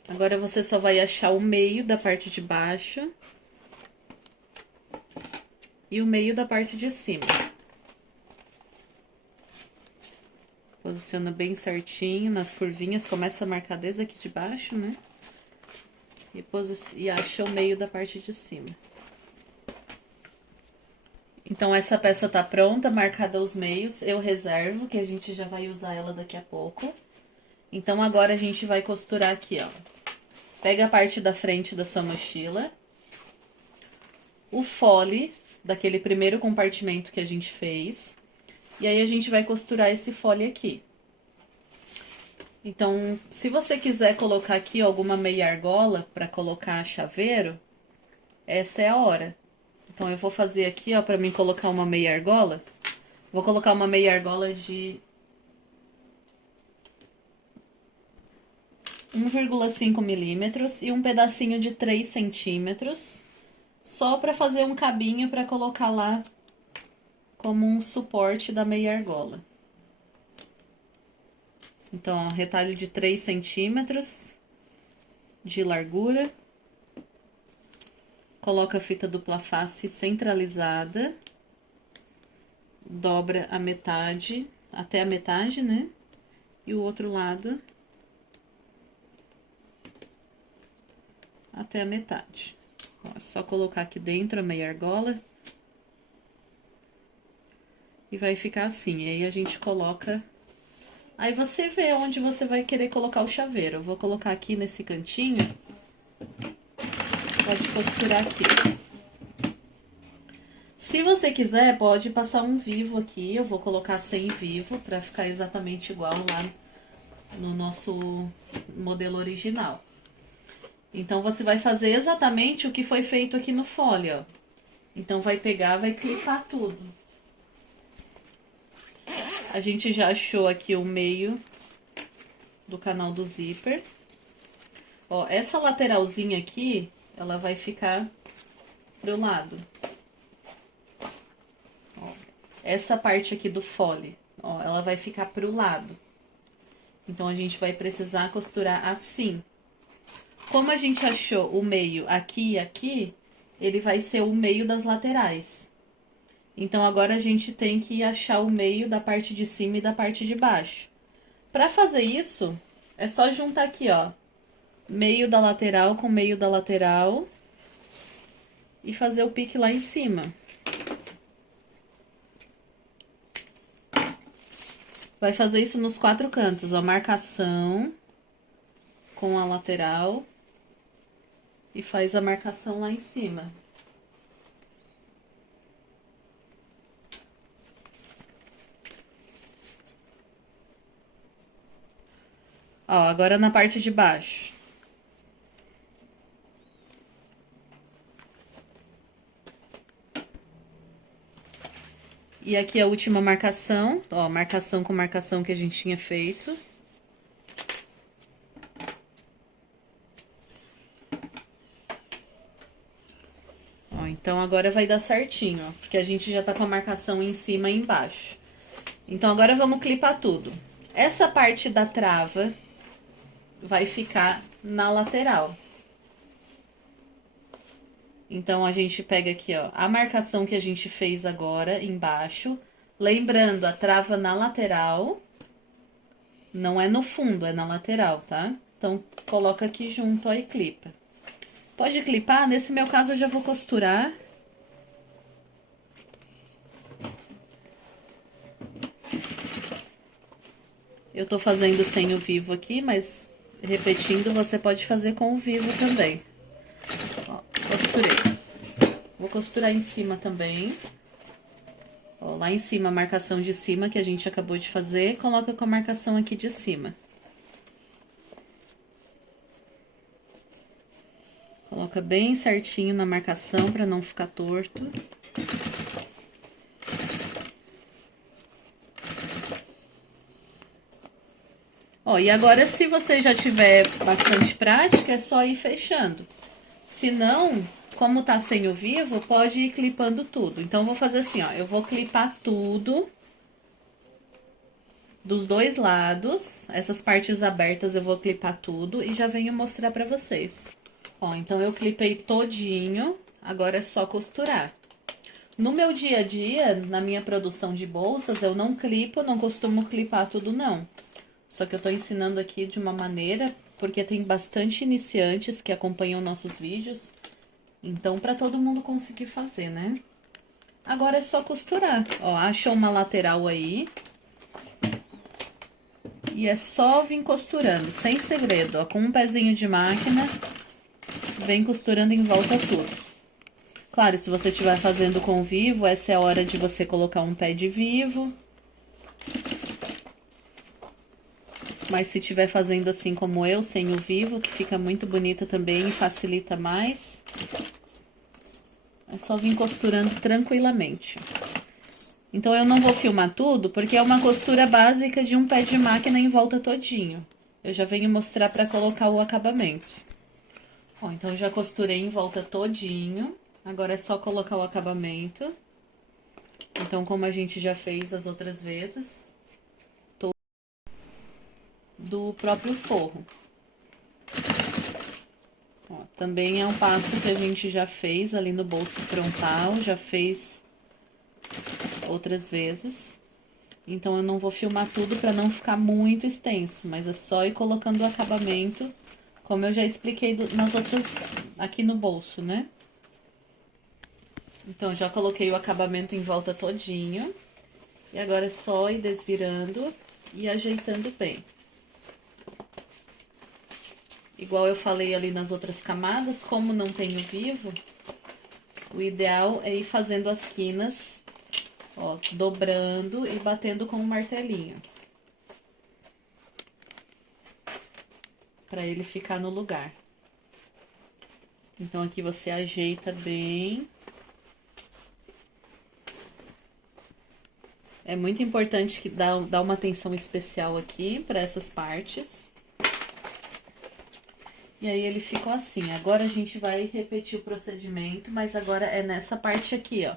Agora, você só vai achar o meio da parte de baixo. E o meio da parte de cima. Posiciona bem certinho nas curvinhas. Começa a marcar desde aqui de baixo, né? E acha o meio da parte de cima. Então, essa peça tá pronta, marcada os meios. Eu reservo, que a gente já vai usar ela daqui a pouco. Então, agora a gente vai costurar aqui, ó. Pega a parte da frente da sua mochila. O fole daquele primeiro compartimento que a gente fez. E aí, a gente vai costurar esse fole aqui. Então, se você quiser colocar aqui alguma meia argola para colocar chaveiro, essa é a hora. Então, eu vou fazer aqui, ó, pra mim colocar uma meia argola. Vou colocar uma meia argola de 1,5 milímetros e um pedacinho de 3 centímetros. Só pra fazer um cabinho pra colocar lá como um suporte da meia argola. Então, ó, retalho de 3 centímetros de largura. Coloca a fita dupla face centralizada. Dobra a metade, até a metade, né? E o outro lado até a metade. Ó, é só colocar aqui dentro a meia argola. E vai ficar assim. E aí, a gente coloca... Aí, você vê onde você vai querer colocar o chaveiro. Eu vou colocar aqui nesse cantinho. pode costurar aqui. Se você quiser, pode passar um vivo aqui. Eu vou colocar sem vivo pra ficar exatamente igual lá no nosso modelo original. Então, você vai fazer exatamente o que foi feito aqui no fole, ó. Então, vai pegar, vai clipar tudo. A gente já achou aqui o meio do canal do zíper. Ó, essa lateralzinha aqui, ela vai ficar pro lado. Ó, essa parte aqui do fole, ó, ela vai ficar pro lado. Então, a gente vai precisar costurar assim. Como a gente achou o meio aqui e aqui, ele vai ser o meio das laterais. Então, agora a gente tem que achar o meio da parte de cima e da parte de baixo. Para fazer isso, é só juntar aqui, ó, meio da lateral com meio da lateral e fazer o pique lá em cima. Vai fazer isso nos 4 cantos, ó, marcação com a lateral e faz a marcação lá em cima. Ó, agora na parte de baixo. E aqui a última marcação, ó, marcação com marcação que a gente tinha feito. Então, agora vai dar certinho, ó, porque a gente já tá com a marcação em cima e embaixo. Então, agora vamos clipar tudo. Essa parte da trava vai ficar na lateral. Então, a gente pega aqui, ó, a marcação que a gente fez agora embaixo. Lembrando, a trava na lateral, não é no fundo, é na lateral, tá? Então, coloca aqui junto, ó, e clipa. Pode clipar, nesse meu caso eu já vou costurar. Eu tô fazendo sem o vivo aqui, mas repetindo, você pode fazer com o vivo também. Ó, costurei. Vou costurar em cima também. Ó, lá em cima a marcação de cima que a gente acabou de fazer, coloca com a marcação aqui de cima. Coloca bem certinho na marcação para não ficar torto. Ó, e agora se você já tiver bastante prática, é só ir fechando. Se não, como tá sem o vivo, pode ir clipando tudo. Então, eu vou fazer assim, ó, eu vou clipar tudo dos dois lados. Essas partes abertas eu vou clipar tudo e já venho mostrar pra vocês. Ó, então eu clipei todinho, agora é só costurar. No meu dia a dia, na minha produção de bolsas, eu não clipo, não costumo clipar tudo não. Só que eu tô ensinando aqui de uma maneira, porque tem bastante iniciantes que acompanham nossos vídeos. Então, pra todo mundo conseguir fazer, né? Agora é só costurar. Ó, achou uma lateral aí. E é só vir costurando, sem segredo, ó. Com um pezinho de máquina, vem costurando em volta tudo. Claro, se você estiver fazendo com vivo, essa é a hora de você colocar um pé de vivo. Mas se estiver fazendo assim como eu, sem o vivo, que fica muito bonita também e facilita mais, é só vir costurando tranquilamente. Então, eu não vou filmar tudo, porque é uma costura básica de um pé de máquina em volta todinho. Eu já venho mostrar para colocar o acabamento. Ó, então, eu já costurei em volta todinho. Agora é só colocar o acabamento. Então, como a gente já fez as outras vezes, do próprio forro. Ó, também é um passo que a gente já fez ali no bolso frontal, já fez outras vezes. Então, eu não vou filmar tudo para não ficar muito extenso, mas é só ir colocando o acabamento, como eu já expliquei nas outras, aqui no bolso, né? Então, já coloquei o acabamento em volta todinho. E agora é só ir desvirando e ajeitando bem. E igual eu falei ali nas outras camadas, como não tenho vivo, o ideal é ir fazendo as quinas, ó, dobrando e batendo com um martelinho. Pra ele ficar no lugar. Então, aqui você ajeita bem. É muito importante que dá uma atenção especial aqui para essas partes. E aí, ele ficou assim. Agora, a gente vai repetir o procedimento, mas agora é nessa parte aqui, ó,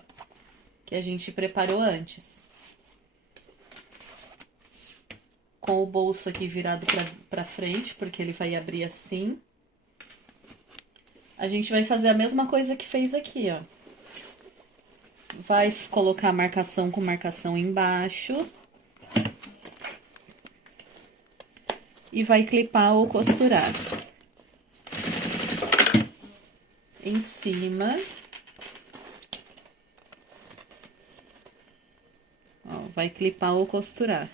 que a gente preparou antes. Com o bolso aqui virado pra frente, porque ele vai abrir assim. A gente vai fazer a mesma coisa que fez aqui, ó. Vai colocar marcação com marcação embaixo. E vai clipar ou costurar. Em cima. Ó, vai clipar ou costurar.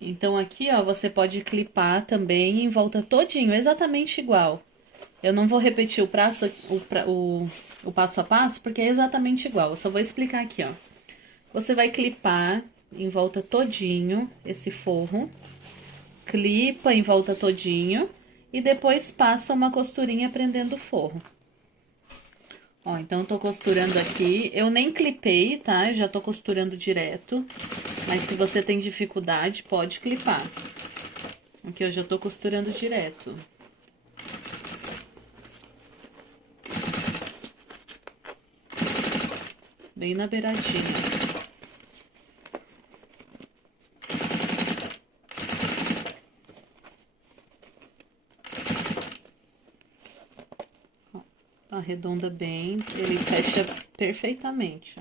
Então, aqui, ó, você pode clipar também em volta todinho, exatamente igual. Eu não vou repetir o passo a passo, porque é exatamente igual. Eu só vou explicar aqui, ó. Você vai clipar em volta todinho esse forro. Clipa em volta todinho. E depois passa uma costurinha prendendo o forro. Ó, então, eu tô costurando aqui. Eu nem clipei, tá? Eu já tô costurando direto. Mas se você tem dificuldade, pode clipar. Aqui eu já tô costurando direto. Bem na beiradinha. Arredonda bem, ele fecha perfeitamente.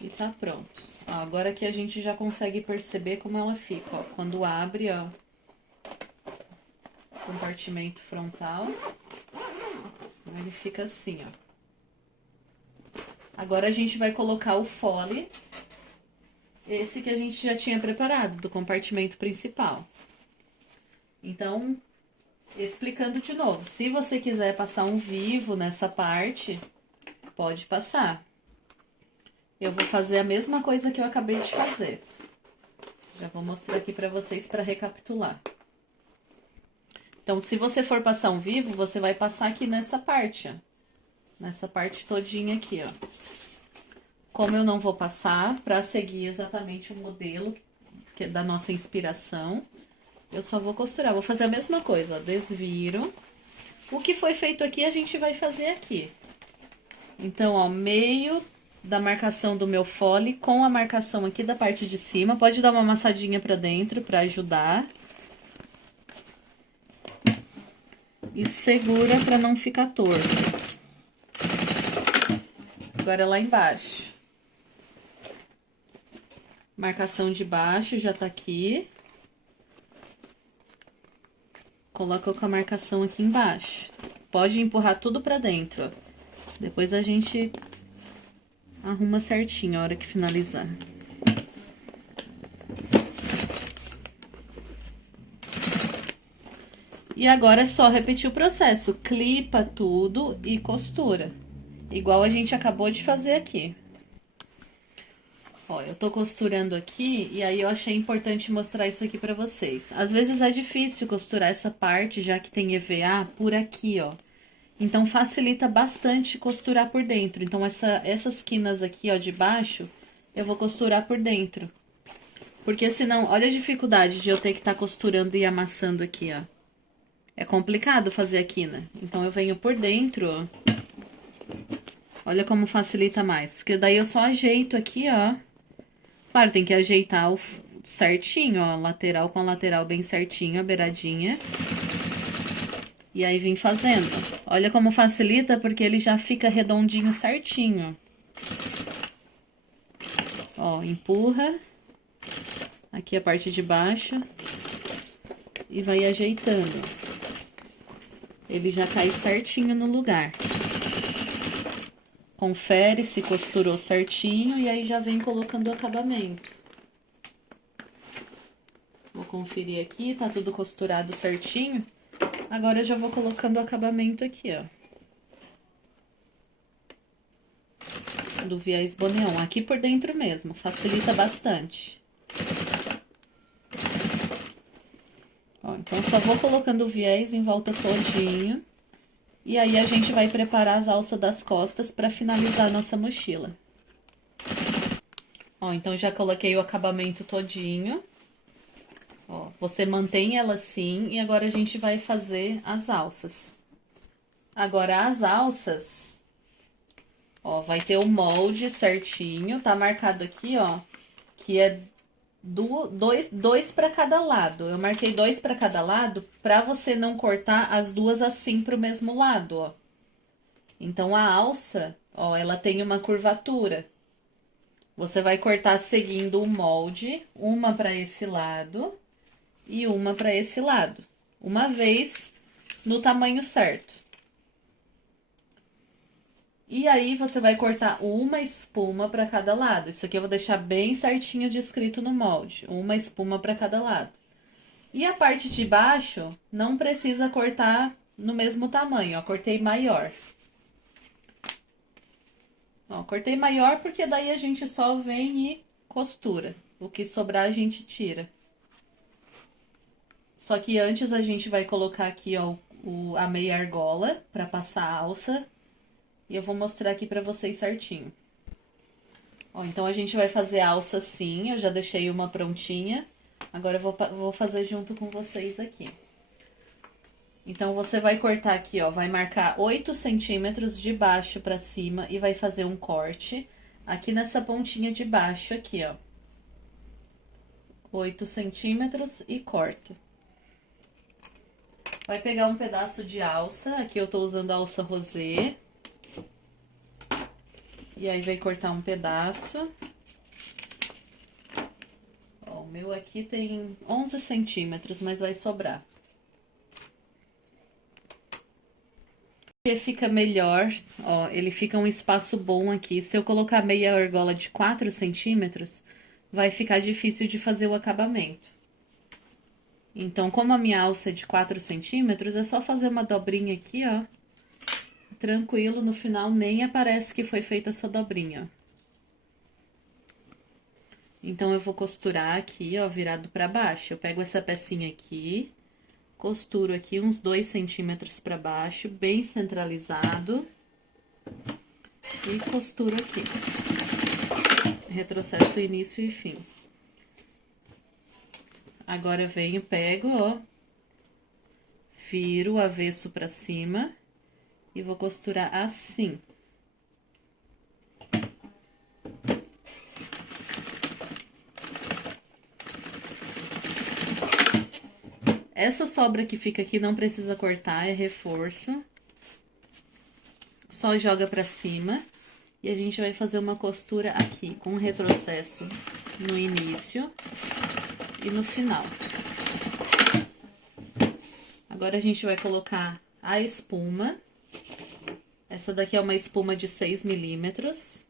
E tá pronto. Ó, agora aqui a gente já consegue perceber como ela fica, ó. Quando abre, ó, o compartimento frontal, ele fica assim, ó. Agora a gente vai colocar o fole, esse que a gente já tinha preparado, do compartimento principal. Então, explicando de novo, se você quiser passar um vivo nessa parte, pode passar. Eu vou fazer a mesma coisa que eu acabei de fazer. Já vou mostrar aqui pra vocês pra recapitular. Então, se você for passar um vivo, você vai passar aqui nessa parte, ó. Nessa parte todinha aqui, ó. Como eu não vou passar, pra seguir exatamente o modelo que é da nossa inspiração, eu só vou costurar. Vou fazer a mesma coisa, ó. Desviro. O que foi feito aqui, a gente vai fazer aqui. Então, ó, meio da marcação do meu fole com a marcação aqui da parte de cima. Pode dar uma amassadinha pra dentro pra ajudar. E segura pra não ficar torto. Agora lá embaixo. Marcação de baixo já tá aqui. Coloca com a marcação aqui embaixo. Pode empurrar tudo pra dentro, ó. Depois a gente arruma certinho a hora que finalizar. E agora é só repetir o processo. Clipa tudo e costura. Igual a gente acabou de fazer aqui. Ó, eu tô costurando aqui e aí eu achei importante mostrar isso aqui pra vocês. Às vezes é difícil costurar essa parte, já que tem EVA, por aqui, ó. Então, facilita bastante costurar por dentro. Então, essas quinas aqui, ó, de baixo, eu vou costurar por dentro. Porque senão, olha a dificuldade de eu ter que estar costurando e amassando aqui, ó. É complicado fazer a quina. Então, eu venho por dentro, ó. Olha como facilita mais. Porque daí eu só ajeito aqui, ó. Claro, tem que ajeitar certinho, ó. Lateral com a lateral bem certinho, a beiradinha. E aí, vim fazendo. Olha como facilita, porque ele já fica redondinho certinho. Ó, empurra. Aqui a parte de baixo. E vai ajeitando. Ele já cai certinho no lugar. confere se costurou certinho e aí já vem colocando o acabamento. Vou conferir aqui, tá tudo costurado certinho. Agora eu já vou colocando o acabamento aqui, ó. Do viés boneon, aqui por dentro mesmo, facilita bastante. Ó, então, só vou colocando o viés em volta todinho. E aí, a gente vai preparar as alças das costas para finalizar a nossa mochila. Ó, então, já coloquei o acabamento todinho. Ó, você mantém ela assim e agora a gente vai fazer as alças. Agora, as alças... Ó, vai ter o molde certinho, tá marcado aqui, ó, que é dois para cada lado. Eu marquei 2 para cada lado pra você não cortar as duas assim pro mesmo lado, ó. Então, a alça, ó, ela tem uma curvatura. Você vai cortar seguindo o molde, uma para esse lado e uma para esse lado. Uma vez no tamanho certo. E aí, você vai cortar uma espuma para cada lado. Isso aqui eu vou deixar bem certinho descrito no molde. Uma espuma para cada lado. E a parte de baixo, não precisa cortar no mesmo tamanho, ó. Cortei maior. Ó, cortei maior porque daí a gente só vem e costura. O que sobrar a gente tira. Só que antes a gente vai colocar aqui, ó, a meia argola para passar a alça. E eu vou mostrar aqui pra vocês certinho. Ó, então, a gente vai fazer a alça assim, eu já deixei uma prontinha. Agora, eu vou fazer junto com vocês aqui. Então, você vai cortar aqui, ó, vai marcar 8 centímetros de baixo pra cima e vai fazer um corte aqui nessa pontinha de baixo aqui, ó. 8 centímetros e corta. Vai pegar um pedaço de alça, aqui eu tô usando a alça rosé. E aí, vai cortar um pedaço. Ó, o meu aqui tem 11 centímetros, mas vai sobrar. Porque fica melhor, ó, ele fica um espaço bom aqui. Se eu colocar meia argola de 4 centímetros, vai ficar difícil de fazer o acabamento. Então, como a minha alça é de 4 centímetros, é só fazer uma dobrinha aqui, ó. Tranquilo, no final nem aparece que foi feita essa dobrinha, ó. Então, eu vou costurar aqui, ó, virado pra baixo. Eu pego essa pecinha aqui, costuro aqui uns 2 centímetros pra baixo, bem centralizado. E costuro aqui. Retrocesso início e fim. Agora, eu venho, pego, ó, viro o avesso pra cima. E vou costurar assim. Essa sobra que fica aqui não precisa cortar, é reforço. Só joga pra cima. E a gente vai fazer uma costura aqui, com retrocesso no início e no final. Agora, a gente vai colocar a espuma. Essa daqui é uma espuma de 6 milímetros.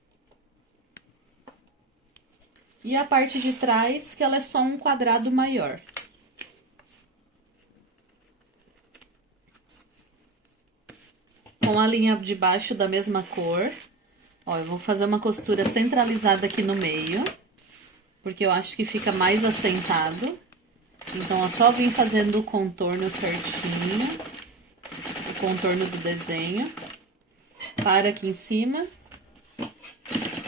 E a parte de trás, que ela é só um quadrado maior. Com a linha de baixo da mesma cor. Ó, eu vou fazer uma costura centralizada aqui no meio. Porque eu acho que fica mais assentado. Então, é só vir fazendo o contorno certinho. O contorno do desenho. Para aqui em cima.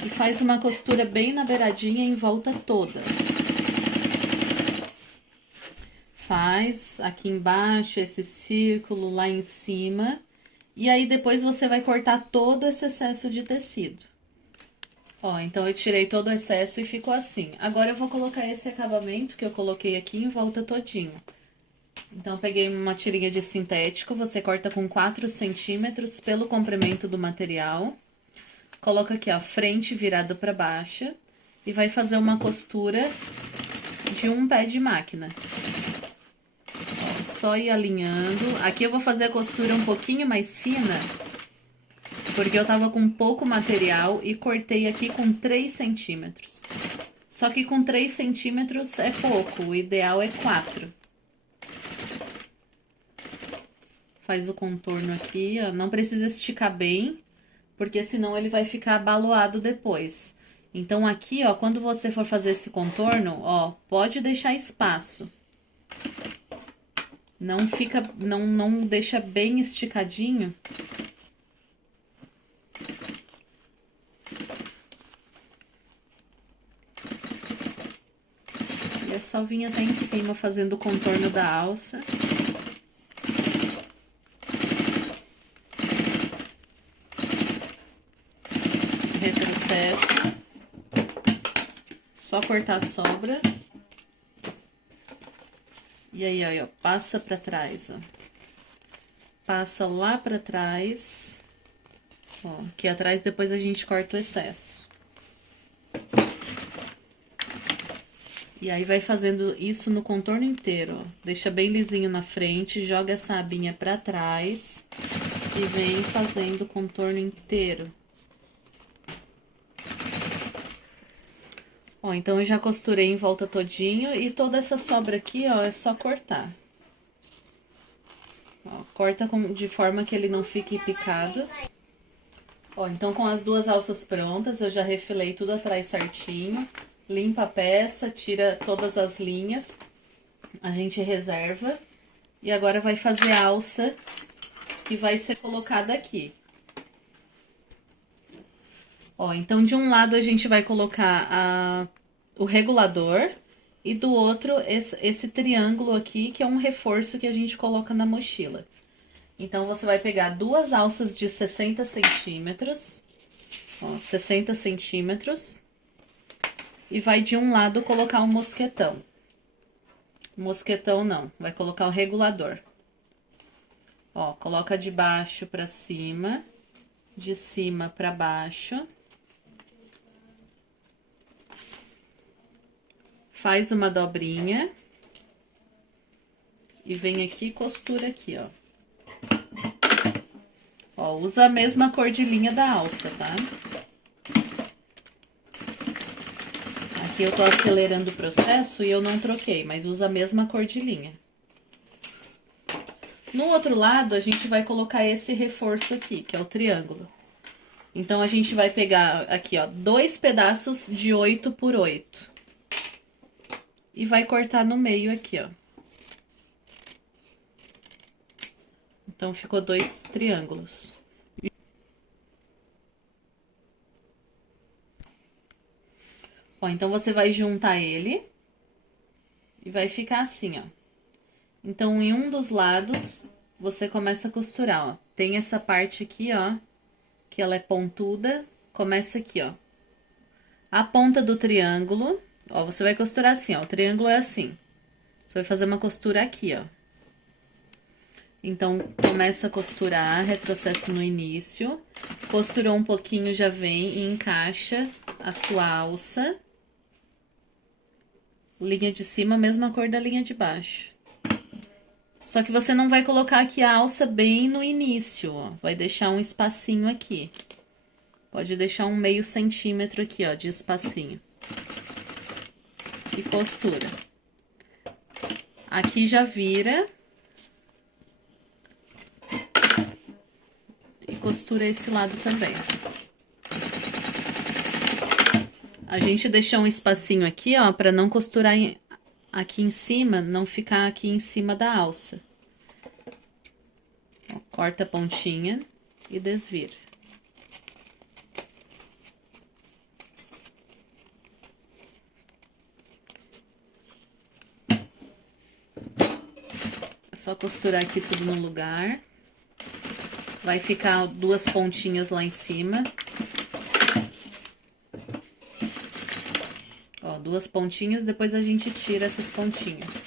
E faz uma costura bem na beiradinha em volta toda. Faz aqui embaixo esse círculo lá em cima. E aí, depois você vai cortar todo esse excesso de tecido. Ó, então eu tirei todo o excesso e ficou assim. Agora, eu vou colocar esse acabamento que eu coloquei aqui em volta todinho. Então, eu peguei uma tirinha de sintético, você corta com 4 centímetros pelo comprimento do material. Coloca aqui, ó, frente virada pra baixo. E vai fazer uma costura de um pé de máquina. Ó, só ir alinhando. Aqui eu vou fazer a costura um pouquinho mais fina. Porque eu tava com pouco material e cortei aqui com 3 centímetros. Só que com 3 centímetros é pouco, o ideal é 4. Faz o contorno aqui, ó. Não precisa esticar bem, porque senão ele vai ficar abaloado depois. Então, aqui, ó, quando você for fazer esse contorno, ó, pode deixar espaço. Não fica, não deixa bem esticadinho. E é só vir até em cima fazendo o contorno da alça. Retrocesso. Só cortar a sobra. E aí, ó, passa pra trás, ó. Passa lá pra trás. Ó, aqui atrás depois a gente corta o excesso. E aí, vai fazendo isso no contorno inteiro, ó. Deixa bem lisinho na frente, joga essa abinha pra trás e vem fazendo o contorno inteiro. Ó, então eu já costurei em volta todinho e toda essa sobra aqui, ó, é só cortar. Ó, corta de forma que ele não fique picado. Ó, então com as duas alças prontas, eu já refilei tudo atrás certinho. Limpa a peça, tira todas as linhas. A gente reserva. E agora vai fazer a alça que vai ser colocada aqui. Ó, então de um lado a gente vai colocar o regulador e do outro esse triângulo aqui, que é um reforço que a gente coloca na mochila. Então, você vai pegar duas alças de 60 centímetros, ó, 60 centímetros, e vai de um lado colocar um mosquetão. Mosquetão não, vai colocar o regulador. Ó, coloca de baixo pra cima, de cima pra baixo. Faz uma dobrinha. E vem aqui e costura aqui, ó. Ó, usa a mesma cor de linha da alça, tá? Aqui eu tô acelerando o processo e eu não troquei, mas usa a mesma cor de linha. No outro lado, a gente vai colocar esse reforço aqui, que é o triângulo. Então, a gente vai pegar aqui, ó, 2 pedaços de 8 por 8. E vai cortar no meio aqui, ó. Então, ficou 2 triângulos. Ó, então, você vai juntar ele e vai ficar assim, ó. Então, em um dos lados, você começa a costurar, ó. Tem essa parte aqui, ó, que ela é pontuda, começa aqui, ó. A ponta do triângulo, ó, você vai costurar assim, ó, o triângulo é assim. Você vai fazer uma costura aqui, ó. Então, começa a costurar, retrocesso no início. Costurou um pouquinho, já vem e encaixa a sua alça. Linha de cima, mesma cor da linha de baixo. Só que você não vai colocar aqui a alça bem no início, ó. Vai deixar um espacinho aqui. Pode deixar um meio centímetro aqui, ó, de espacinho. E costura. Aqui já vira. E costura esse lado também. A gente deixou um espacinho aqui, ó, pra não costurar aqui em cima, não ficar aqui em cima da alça. Ó, corta a pontinha e desvira. É só costurar aqui tudo no lugar. Vai ficar 2 pontinhas lá em cima. Ó, 2 pontinhas, depois a gente tira essas pontinhas.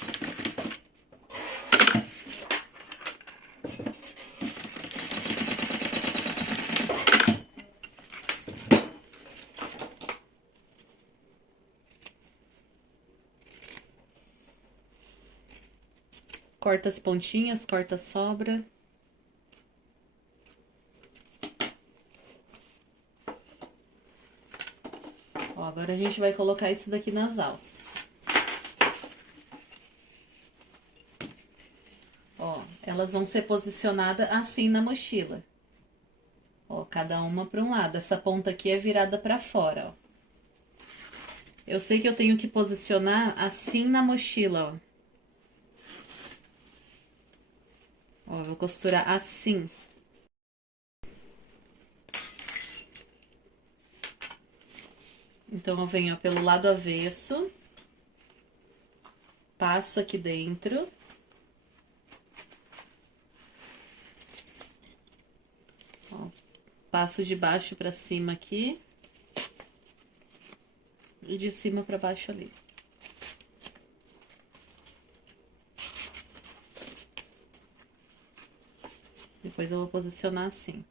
Corta as pontinhas, corta a sobra. Agora a gente vai colocar isso daqui nas alças. Ó, elas vão ser posicionadas assim na mochila. Ó, cada uma para um lado. Essa ponta aqui é virada para fora, ó. Eu sei que eu tenho que posicionar assim na mochila, ó. Ó, eu vou costurar assim. Então, eu venho, ó, pelo lado avesso. Passo aqui dentro. Ó, passo de baixo pra cima aqui. E de cima pra baixo ali. Depois eu vou posicionar assim.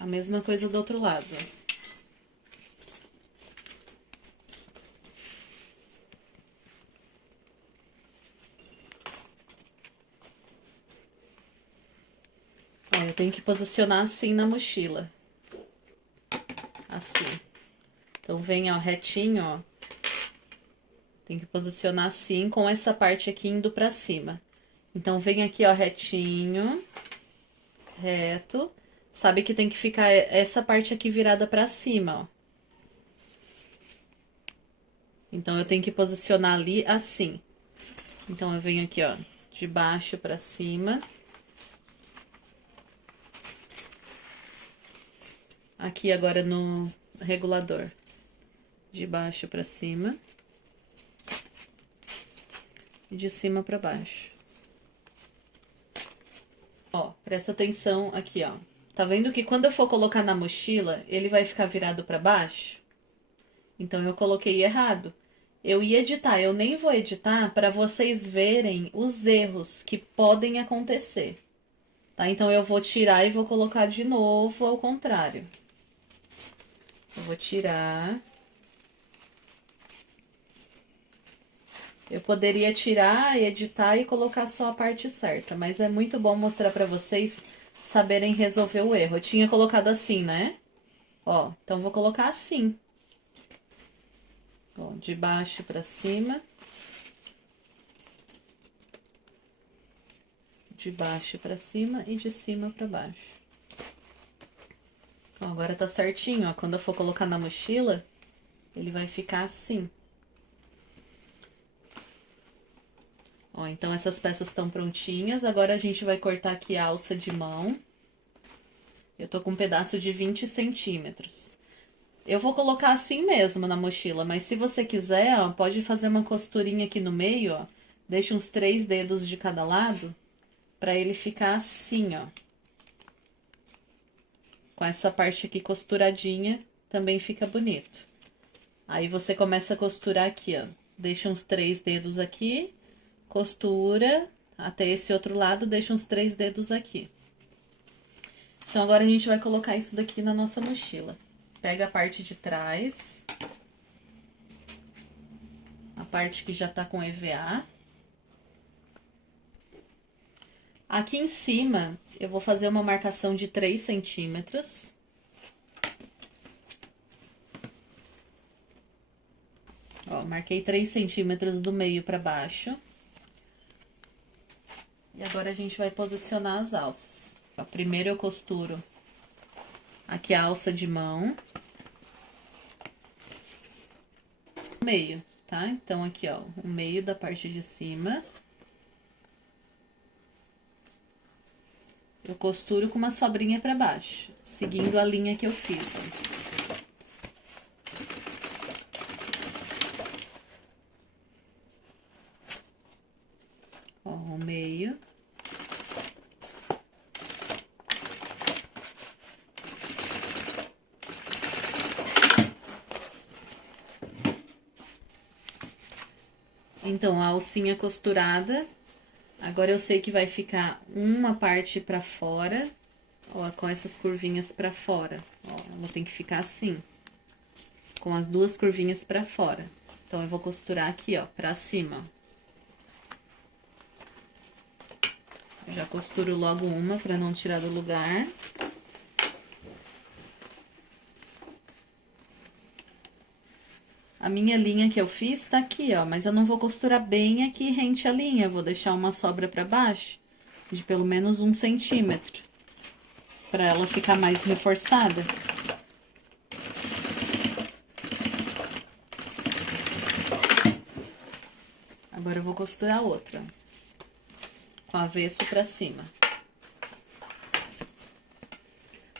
A mesma coisa do outro lado. Ó, eu tenho que posicionar assim na mochila. Assim. Então, vem, ó, retinho, ó. Tem que posicionar assim, com essa parte aqui indo pra cima. Então, vem aqui, ó, retinho. Reto. Sabe que tem que ficar essa parte aqui virada pra cima, ó. Então, eu tenho que posicionar ali assim. Então, eu venho aqui, ó, de baixo pra cima. Aqui agora no regulador. De baixo pra cima. E de cima pra baixo. Ó, presta atenção aqui, ó. Tá vendo que quando eu for colocar na mochila, ele vai ficar virado pra baixo? Então, eu coloquei errado. Eu ia editar, eu nem vou editar para vocês verem os erros que podem acontecer. Tá? Então, eu vou tirar e vou colocar de novo ao contrário. Eu vou tirar. Eu poderia tirar, editar e colocar só a parte certa, mas é muito bom mostrar pra vocês saberem resolver o erro. Eu tinha colocado assim, né? Ó, então vou colocar assim. Ó, de baixo pra cima. De baixo pra cima e de cima pra baixo. Ó, agora tá certinho, ó. Quando eu for colocar na mochila, ele vai ficar assim. Ó, então essas peças estão prontinhas. Agora a gente vai cortar aqui a alça de mão. Eu tô com um pedaço de 20 centímetros. Eu vou colocar assim mesmo na mochila, mas se você quiser, ó, pode fazer uma costurinha aqui no meio, ó. Deixa uns 3 dedos de cada lado, pra ele ficar assim, ó. Com essa parte aqui costuradinha, também fica bonito. Aí você começa a costurar aqui, ó. Deixa uns 3 dedos aqui, costura até esse outro lado, deixa uns 3 dedos aqui. Então, agora a gente vai colocar isso daqui na nossa mochila. Pega a parte de trás, a parte que já tá com EVA. Aqui em cima, eu vou fazer uma marcação de 3 centímetros. Ó, marquei 3 centímetros do meio pra baixo. E agora a gente vai posicionar as alças. Ó, primeiro eu costuro aqui a alça de mão. Meio, tá? Então, aqui, ó, o meio da parte de cima. Eu costuro com uma sobrinha pra baixo, seguindo a linha que eu fiz, ó. Ó, o meio. Então, a alcinha costurada. Agora, eu sei que vai ficar uma parte pra fora, ó, com essas curvinhas pra fora. Ó, ela tem que ficar assim, com as duas curvinhas pra fora. Então, eu vou costurar aqui, ó, pra cima. Eu já costuro logo uma pra não tirar do lugar. A minha linha que eu fiz tá aqui, ó, mas eu não vou costurar bem aqui rente a linha, eu vou deixar uma sobra pra baixo de pelo menos 1 centímetro, pra ela ficar mais reforçada. Agora eu vou costurar a outra, com o avesso pra cima.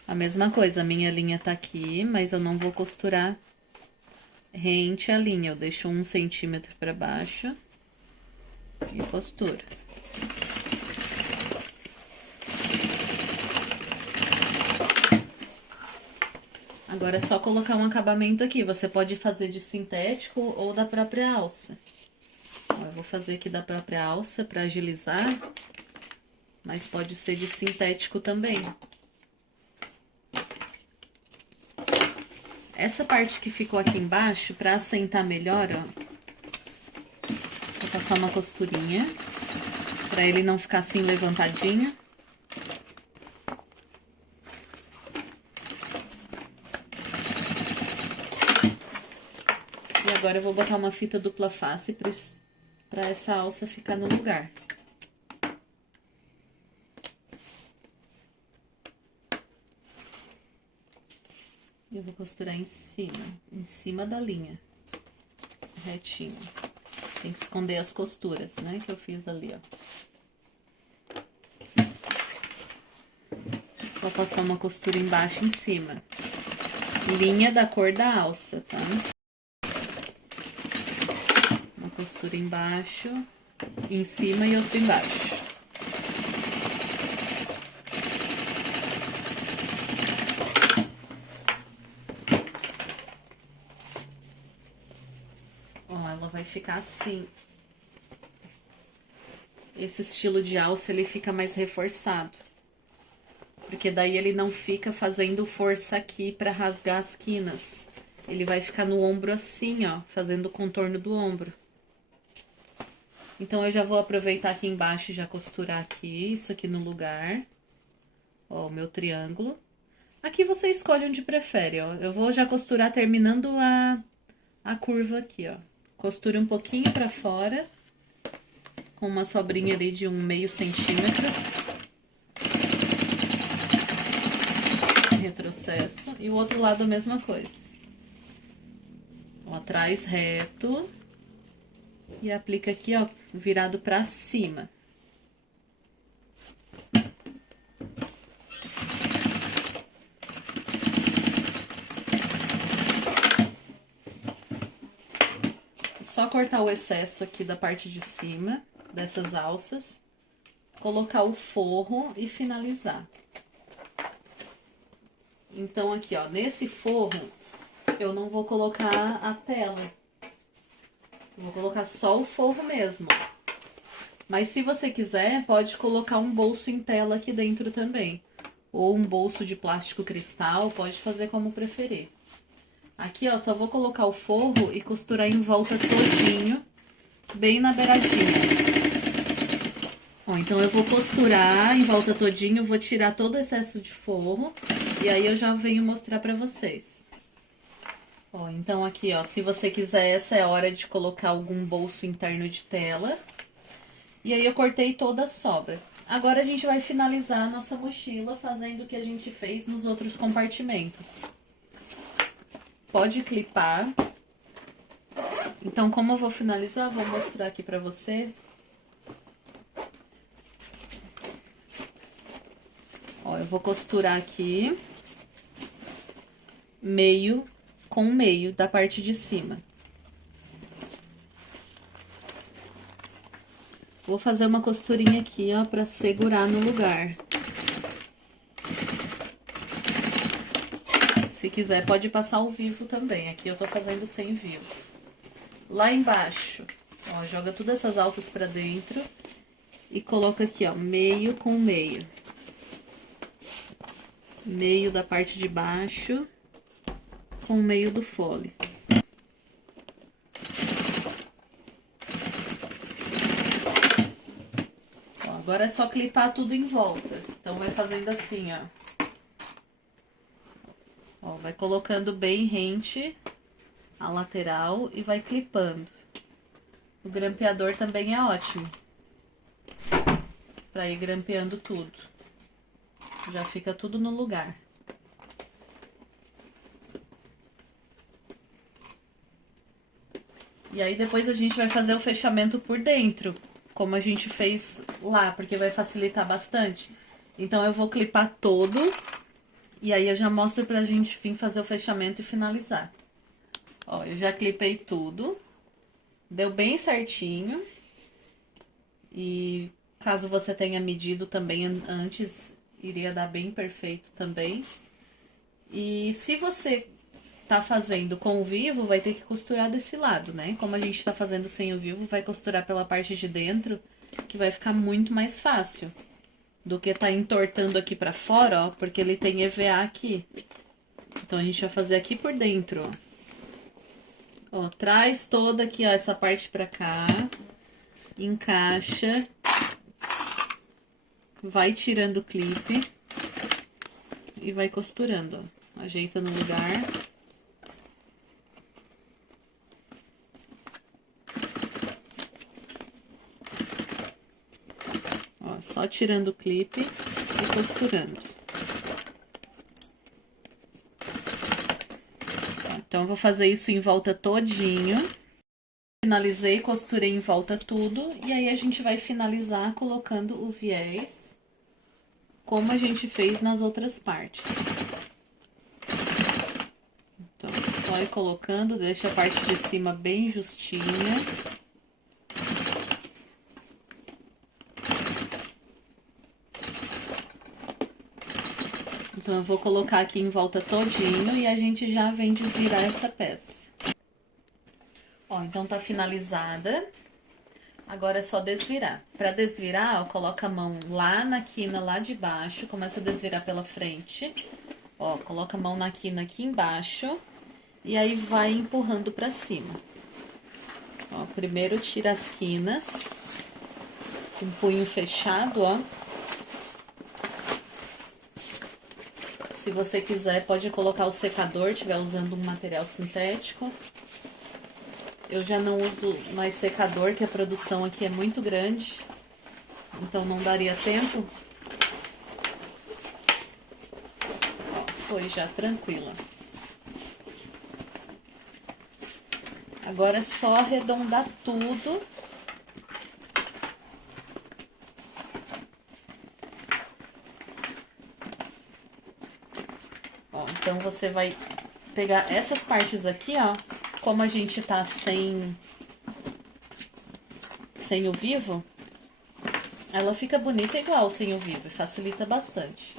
A mesma coisa, a minha linha tá aqui, mas eu não vou costurar rente a linha. Eu deixo 1 centímetro pra baixo e costuro. Agora é só colocar um acabamento aqui. Você pode fazer de sintético ou da própria alça. Eu vou fazer aqui da própria alça pra agilizar, mas pode ser de sintético também. Essa parte que ficou aqui embaixo, pra assentar melhor, ó, vou passar uma costurinha, pra ele não ficar assim levantadinho. E agora eu vou botar uma fita dupla face pra essa alça ficar no lugar. Eu vou costurar em cima da linha, retinho. Tem que esconder as costuras, né, que eu fiz ali, ó. Só passar uma costura embaixo e em cima. Linha da cor da alça, tá? Uma costura embaixo, em cima e outra embaixo. Ela vai ficar assim. Esse estilo de alça, ele fica mais reforçado. Porque daí ele não fica fazendo força aqui pra rasgar as quinas. Ele vai ficar no ombro assim, ó, fazendo o contorno do ombro. Então, eu já vou aproveitar aqui embaixo e já costurar aqui, isso aqui no lugar. Ó, o meu triângulo. Aqui você escolhe onde prefere, ó. Eu vou já costurar terminando a curva aqui, ó. Costura um pouquinho pra fora, com uma sobrinha ali de 1/2 centímetro. Retrocesso. E o outro lado a mesma coisa. Ó, atrás reto. E aplica aqui, ó, virado pra cima. Só cortar o excesso aqui da parte de cima dessas alças, colocar o forro e finalizar. Então, aqui, ó, nesse forro, eu não vou colocar a tela. Eu vou colocar só o forro mesmo. Mas se você quiser, pode colocar um bolso em tela aqui dentro também. Ou um bolso de plástico cristal, pode fazer como preferir. Aqui, ó, só vou colocar o forro e costurar em volta todinho, bem na beiradinha. Ó, então eu vou costurar em volta todinho, vou tirar todo o excesso de forro e aí eu já venho mostrar pra vocês. Ó, então aqui, ó, se você quiser, essa é a hora de colocar algum bolso interno de tela. E aí eu cortei toda a sobra. Agora a gente vai finalizar a nossa mochila fazendo o que a gente fez nos outros compartimentos. Pode clipar. Então, como eu vou finalizar, vou mostrar aqui pra você. Ó, eu vou costurar aqui meio com meio da parte de cima. Vou fazer uma costurinha aqui, ó, pra segurar no lugar. Se quiser, pode passar ao vivo também. Aqui eu tô fazendo sem vivo. Lá embaixo, ó, joga todas essas alças pra dentro e coloca aqui, ó, meio com meio. Meio da parte de baixo com o meio do fole. Ó, agora é só clipar tudo em volta. Então, vai fazendo assim, ó. Ó, vai colocando bem rente a lateral e vai clipando. O grampeador também é ótimo para ir grampeando tudo. Já fica tudo no lugar. E aí depois a gente vai fazer o fechamento por dentro, como a gente fez lá, porque vai facilitar bastante. Então eu vou clipar todo e aí eu já mostro pra gente vir fazer o fechamento e finalizar. Ó, eu já clipei tudo, deu bem certinho. E caso você tenha medido também antes, iria dar bem perfeito também. E se você tá fazendo com o vivo, vai ter que costurar desse lado, né? Como a gente tá fazendo sem o vivo, vai costurar pela parte de dentro, que vai ficar muito mais fácil do que tá entortando aqui pra fora, ó, porque ele tem EVA aqui. Então, a gente vai fazer aqui por dentro, ó. Ó, traz toda aqui, ó, essa parte pra cá, encaixa, vai tirando o clipe e vai costurando, ó. Ajeita no lugar. Ó, só tirando o clipe e costurando. Então, eu vou fazer isso em volta todinho. Finalizei, costurei em volta tudo. E aí, a gente vai finalizar colocando o viés, como a gente fez nas outras partes. Então, só ir colocando, deixa a parte de cima bem justinha. Então, eu vou colocar aqui em volta todinho e a gente já vem desvirar essa peça. Ó, então tá finalizada. Agora é só desvirar. Pra desvirar, ó, coloca a mão lá na quina, lá de baixo, começa a desvirar pela frente. Ó, coloca a mão na quina aqui embaixo e aí vai empurrando pra cima. Ó, primeiro tira as quinas com o punho fechado, ó. Se você quiser, pode colocar o secador, estiver usando um material sintético. Eu já não uso mais secador, que a produção aqui é muito grande, então não daria tempo. Ó, foi já, tranquila. Agora é só arredondar tudo. Ó, então você vai pegar essas partes aqui, ó. Como a gente tá sem o vivo, ela fica bonita igual sem o vivo, facilita bastante.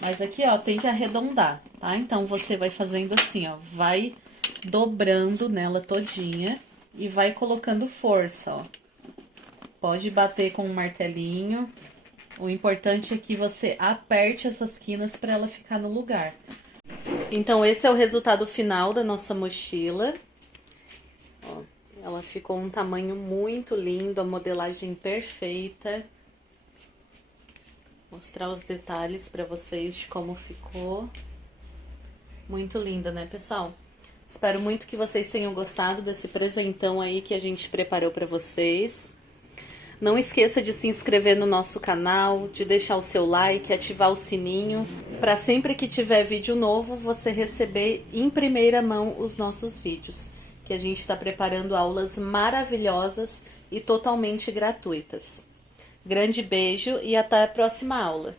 Mas aqui, ó, tem que arredondar, tá? Então, você vai fazendo assim, ó, vai dobrando nela todinha e vai colocando força, ó. Pode bater com um martelinho. O importante é que você aperte essas quinas para ela ficar no lugar. Então, esse é o resultado final da nossa mochila. Ó, ela ficou um tamanho muito lindo, a modelagem perfeita. Vou mostrar os detalhes para vocês de como ficou. Muito linda, né, pessoal? Espero muito que vocês tenham gostado desse presentão aí que a gente preparou para vocês. Não esqueça de se inscrever no nosso canal, de deixar o seu like, ativar o sininho, para sempre que tiver vídeo novo, você receber em primeira mão os nossos vídeos, que a gente está preparando aulas maravilhosas e totalmente gratuitas. Grande beijo e até a próxima aula!